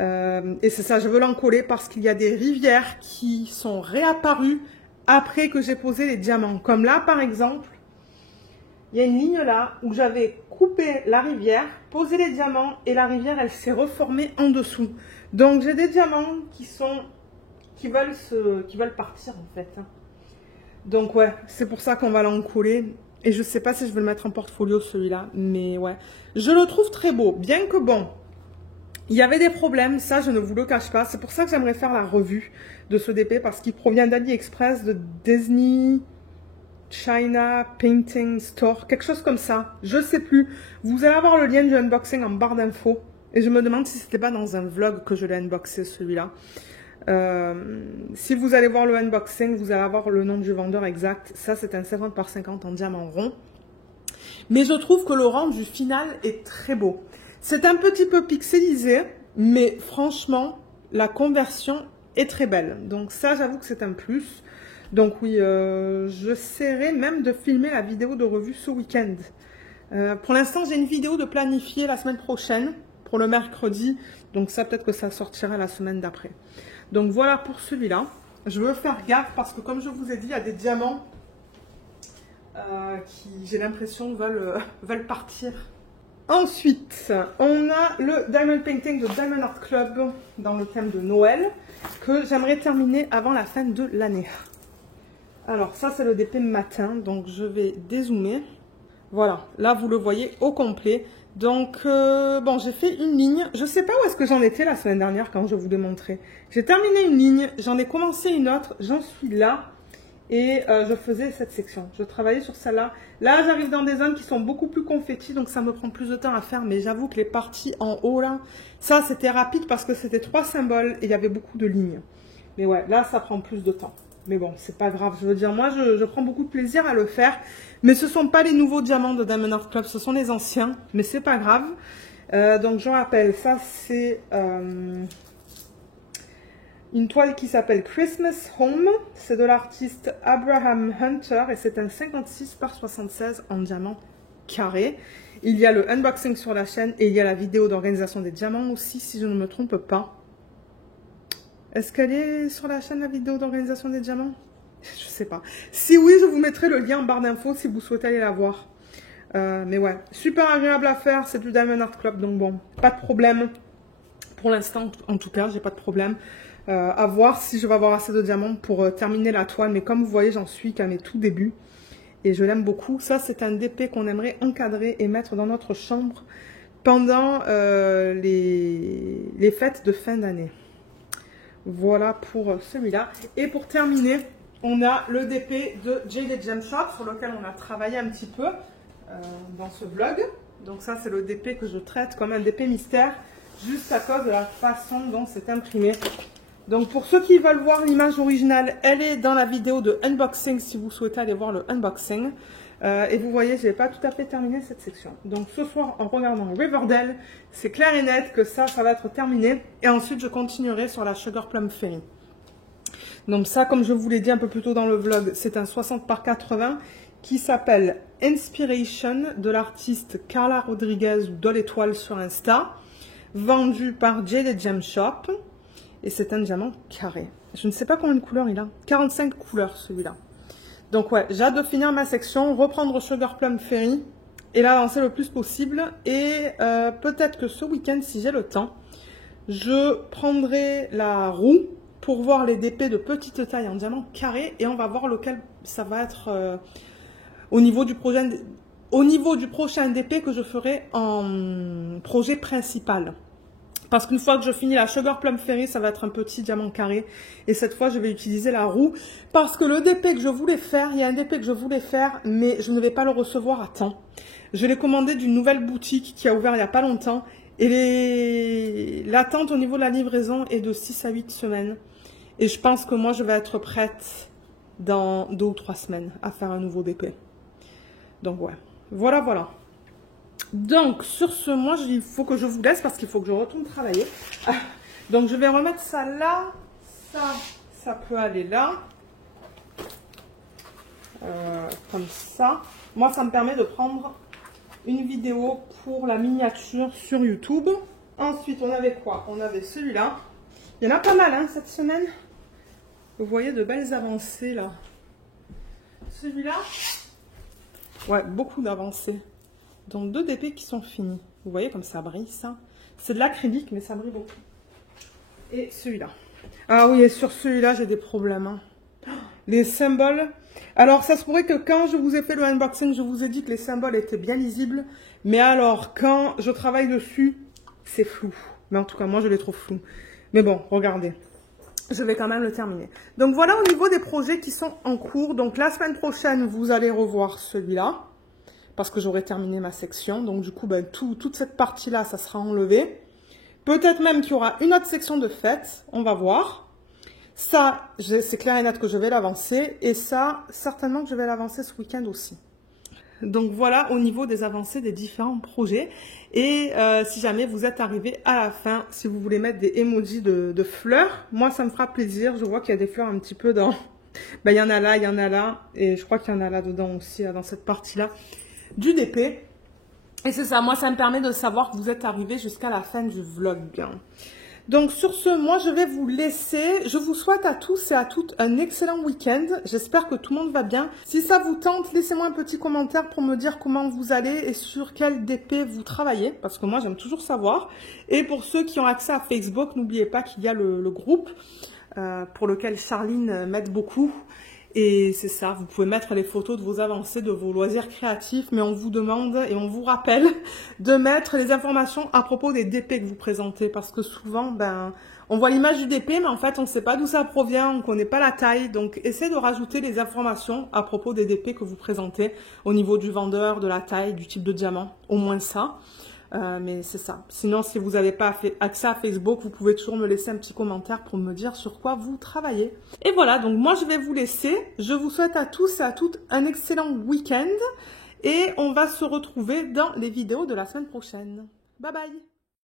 Et c'est ça, je veux l'encoller parce qu'il y a des rivières qui sont réapparues après que j'ai posé les diamants. Comme là par exemple, il y a une ligne là où j'avais coupé la rivière, posé les diamants et la rivière elle s'est reformée en dessous. Donc j'ai des diamants qui veulent partir en fait. Donc ouais, c'est pour ça qu'on va l'encoller. Et je sais pas si je vais le mettre en portfolio celui-là, mais ouais. Je le trouve très beau, bien que bon, il y avait des problèmes, ça je ne vous le cache pas. C'est pour ça que j'aimerais faire la revue de ce DP, parce qu'il provient d'AliExpress, de Disney China Painting Store, quelque chose comme ça. Je sais plus. Vous allez avoir le lien du unboxing en barre d'infos. Et je me demande si c'était pas dans un vlog que je l'ai unboxé celui-là. Si vous allez voir le unboxing, vous allez avoir le nom du vendeur exact. Ça, c'est un 50 par 50 en diamant rond. Mais je trouve que le rendu final est très beau. C'est un petit peu pixelisé, mais franchement, la conversion est très belle. Donc ça, j'avoue que c'est un plus. Donc oui, j'essaierai même de filmer la vidéo de revue ce week-end. Pour l'instant, j'ai une vidéo de planifier la semaine prochaine, pour le mercredi. Donc ça, peut-être que ça sortira la semaine d'après. Donc voilà pour celui-là. Je veux faire gaffe parce que comme je vous ai dit, il y a des diamants qui, j'ai l'impression, veulent partir. Ensuite, on a le Diamond Painting de Diamond Art Club dans le thème de Noël que j'aimerais terminer avant la fin de l'année. Alors ça, c'est le DP matin, donc je vais dézoomer. Voilà, là vous le voyez au complet. Donc, bon, j'ai fait une ligne. Je ne sais pas où est-ce que j'en étais la semaine dernière quand je vous l'ai montré. J'ai terminé une ligne, j'en ai commencé une autre, j'en suis là. Et je faisais cette section. Je travaillais sur celle-là. Là, j'arrive dans des zones qui sont beaucoup plus confettis, donc ça me prend plus de temps à faire. Mais j'avoue que les parties en haut, là, ça, c'était rapide parce que c'était 3 symboles et il y avait beaucoup de lignes. Mais ouais, là, ça prend plus de temps. Mais bon, c'est pas grave. Je veux dire, moi, je prends beaucoup de plaisir à le faire. Mais ce ne sont pas les nouveaux diamants de Diamond Art Club, ce sont les anciens. Mais c'est pas grave. Donc, je rappelle, ça, c'est une toile qui s'appelle Christmas Home. C'est de l'artiste Abraham Hunter et c'est un 56 par 76 en diamant carré. Il y a le unboxing sur la chaîne et il y a la vidéo d'organisation des diamants aussi, si je ne me trompe pas. Est-ce qu'elle est sur la chaîne, la vidéo d'organisation des diamants? Je sais pas. Si oui, je vous mettrai le lien en barre d'infos si vous souhaitez aller la voir. Mais ouais, super agréable à faire. C'est du Diamond Art Club, donc bon, pas de problème. Pour l'instant, en tout cas, j'ai pas de problème. À voir si je vais avoir assez de diamants pour terminer la toile. Mais comme vous voyez, j'en suis qu'à mes tout débuts. Et je l'aime beaucoup. Ça, c'est un DP qu'on aimerait encadrer et mettre dans notre chambre pendant les fêtes de fin d'année. Voilà pour celui-là. Et pour terminer, on a le DP de Jaded Gem Shop sur lequel on a travaillé un petit peu dans ce vlog. Donc ça, c'est le DP que je traite comme un DP mystère juste à cause de la façon dont c'est imprimé. Donc pour ceux qui veulent voir l'image originale, elle est dans la vidéo de unboxing si vous souhaitez aller voir le unboxing. Et vous voyez, je n'ai pas tout à fait terminé cette section. Donc ce soir, en regardant Riverdale, c'est clair et net que ça va être terminé. Et ensuite, je continuerai sur la Sugar Plum Fairy. Donc ça, comme je vous l'ai dit un peu plus tôt dans le vlog, c'est un 60 par 80 qui s'appelle Inspiration de l'artiste Carla Rodriguez ou de l'étoile sur Insta, vendu par Jaded Gem Shop. Et c'est un diamant carré. Je ne sais pas combien de couleurs il a. 45 couleurs celui-là. Donc ouais, j'ai hâte de finir ma section, reprendre Sugar Plum Fairy et l'avancer le plus possible. Et peut-être que ce week-end, si j'ai le temps, je prendrai la roue pour voir les DP de petite taille en diamant carré. Et on va voir lequel ça va être au niveau du prochain DP que je ferai en projet principal. Parce qu'une fois que je finis la Sugar Plum Fairy, ça va être un petit diamant carré. Et cette fois, je vais utiliser la roue. Parce que le DP que je voulais faire, il y a un DP que je voulais faire, mais je ne vais pas le recevoir à temps. Je l'ai commandé d'une nouvelle boutique qui a ouvert il n'y a pas longtemps. Et l'attente au niveau de la livraison est de 6 à 8 semaines. Et je pense que moi, je vais être prête dans 2 ou 3 semaines à faire un nouveau DP. Donc ouais, voilà. Donc, sur ce, moi, il faut que je vous laisse parce qu'il faut que je retourne travailler. Donc, je vais remettre ça là. Ça peut aller là. Comme ça. Moi, ça me permet de prendre une vidéo pour la miniature sur YouTube. Ensuite, on avait quoi? On avait celui-là. Il y en a pas mal, hein, cette semaine. Vous voyez de belles avancées, là. Celui-là. Ouais, beaucoup d'avancées. Donc 2 DP qui sont finis. Vous voyez comme ça brille ça. C'est de l'acrylique mais ça brille beaucoup. Et celui-là. Ah oui, et sur celui-là j'ai des problèmes. Hein. Les symboles. Alors, ça se pourrait que quand je vous ai fait le unboxing, je vous ai dit que les symboles étaient bien lisibles. Mais alors, quand je travaille dessus, c'est flou. Mais en tout cas, moi, je les trouve flous. Mais bon, regardez. Je vais quand même le terminer. Donc, voilà au niveau des projets qui sont en cours. Donc, la semaine prochaine, vous allez revoir celui-là. Parce que j'aurai terminé ma section. Donc, du coup, ben, toute cette partie-là, ça sera enlevé. Peut-être même qu'il y aura une autre section de fête. On va voir. Ça, c'est clair et net que je vais l'avancer. Et ça, certainement que je vais l'avancer ce week-end aussi. Donc voilà au niveau des avancées des différents projets. Et si jamais vous êtes arrivé à la fin, si vous voulez mettre des emojis de fleurs, moi ça me fera plaisir. Je vois qu'il y a des fleurs un petit peu dans... Ben, il y en a là, il y en a là. Et je crois qu'il y en a là dedans aussi, dans cette partie-là du DP. Et c'est ça, moi ça me permet de savoir que vous êtes arrivé jusqu'à la fin du vlog. Donc sur ce, moi je vais vous laisser. Je vous souhaite à tous et à toutes un excellent week-end. J'espère que tout le monde va bien. Si ça vous tente, laissez-moi un petit commentaire pour me dire comment vous allez et sur quel DP vous travaillez. Parce que moi j'aime toujours savoir. Et pour ceux qui ont accès à Facebook, n'oubliez pas qu'il y a le groupe pour lequel Charline m'aide beaucoup. Et c'est ça, vous pouvez mettre les photos de vos avancées, de vos loisirs créatifs, mais on vous demande et on vous rappelle de mettre les informations à propos des DP que vous présentez. Parce que souvent, ben, on voit l'image du DP, mais en fait, on ne sait pas d'où ça provient, on ne connaît pas la taille. Donc, essayez de rajouter les informations à propos des DP que vous présentez au niveau du vendeur, de la taille, du type de diamant, au moins ça. Mais c'est ça. Sinon, si vous n'avez pas accès à Facebook, vous pouvez toujours me laisser un petit commentaire pour me dire sur quoi vous travaillez. Et voilà, donc moi je vais vous laisser. Je vous souhaite à tous et à toutes un excellent week-end. Et on va se retrouver dans les vidéos de la semaine prochaine. Bye bye!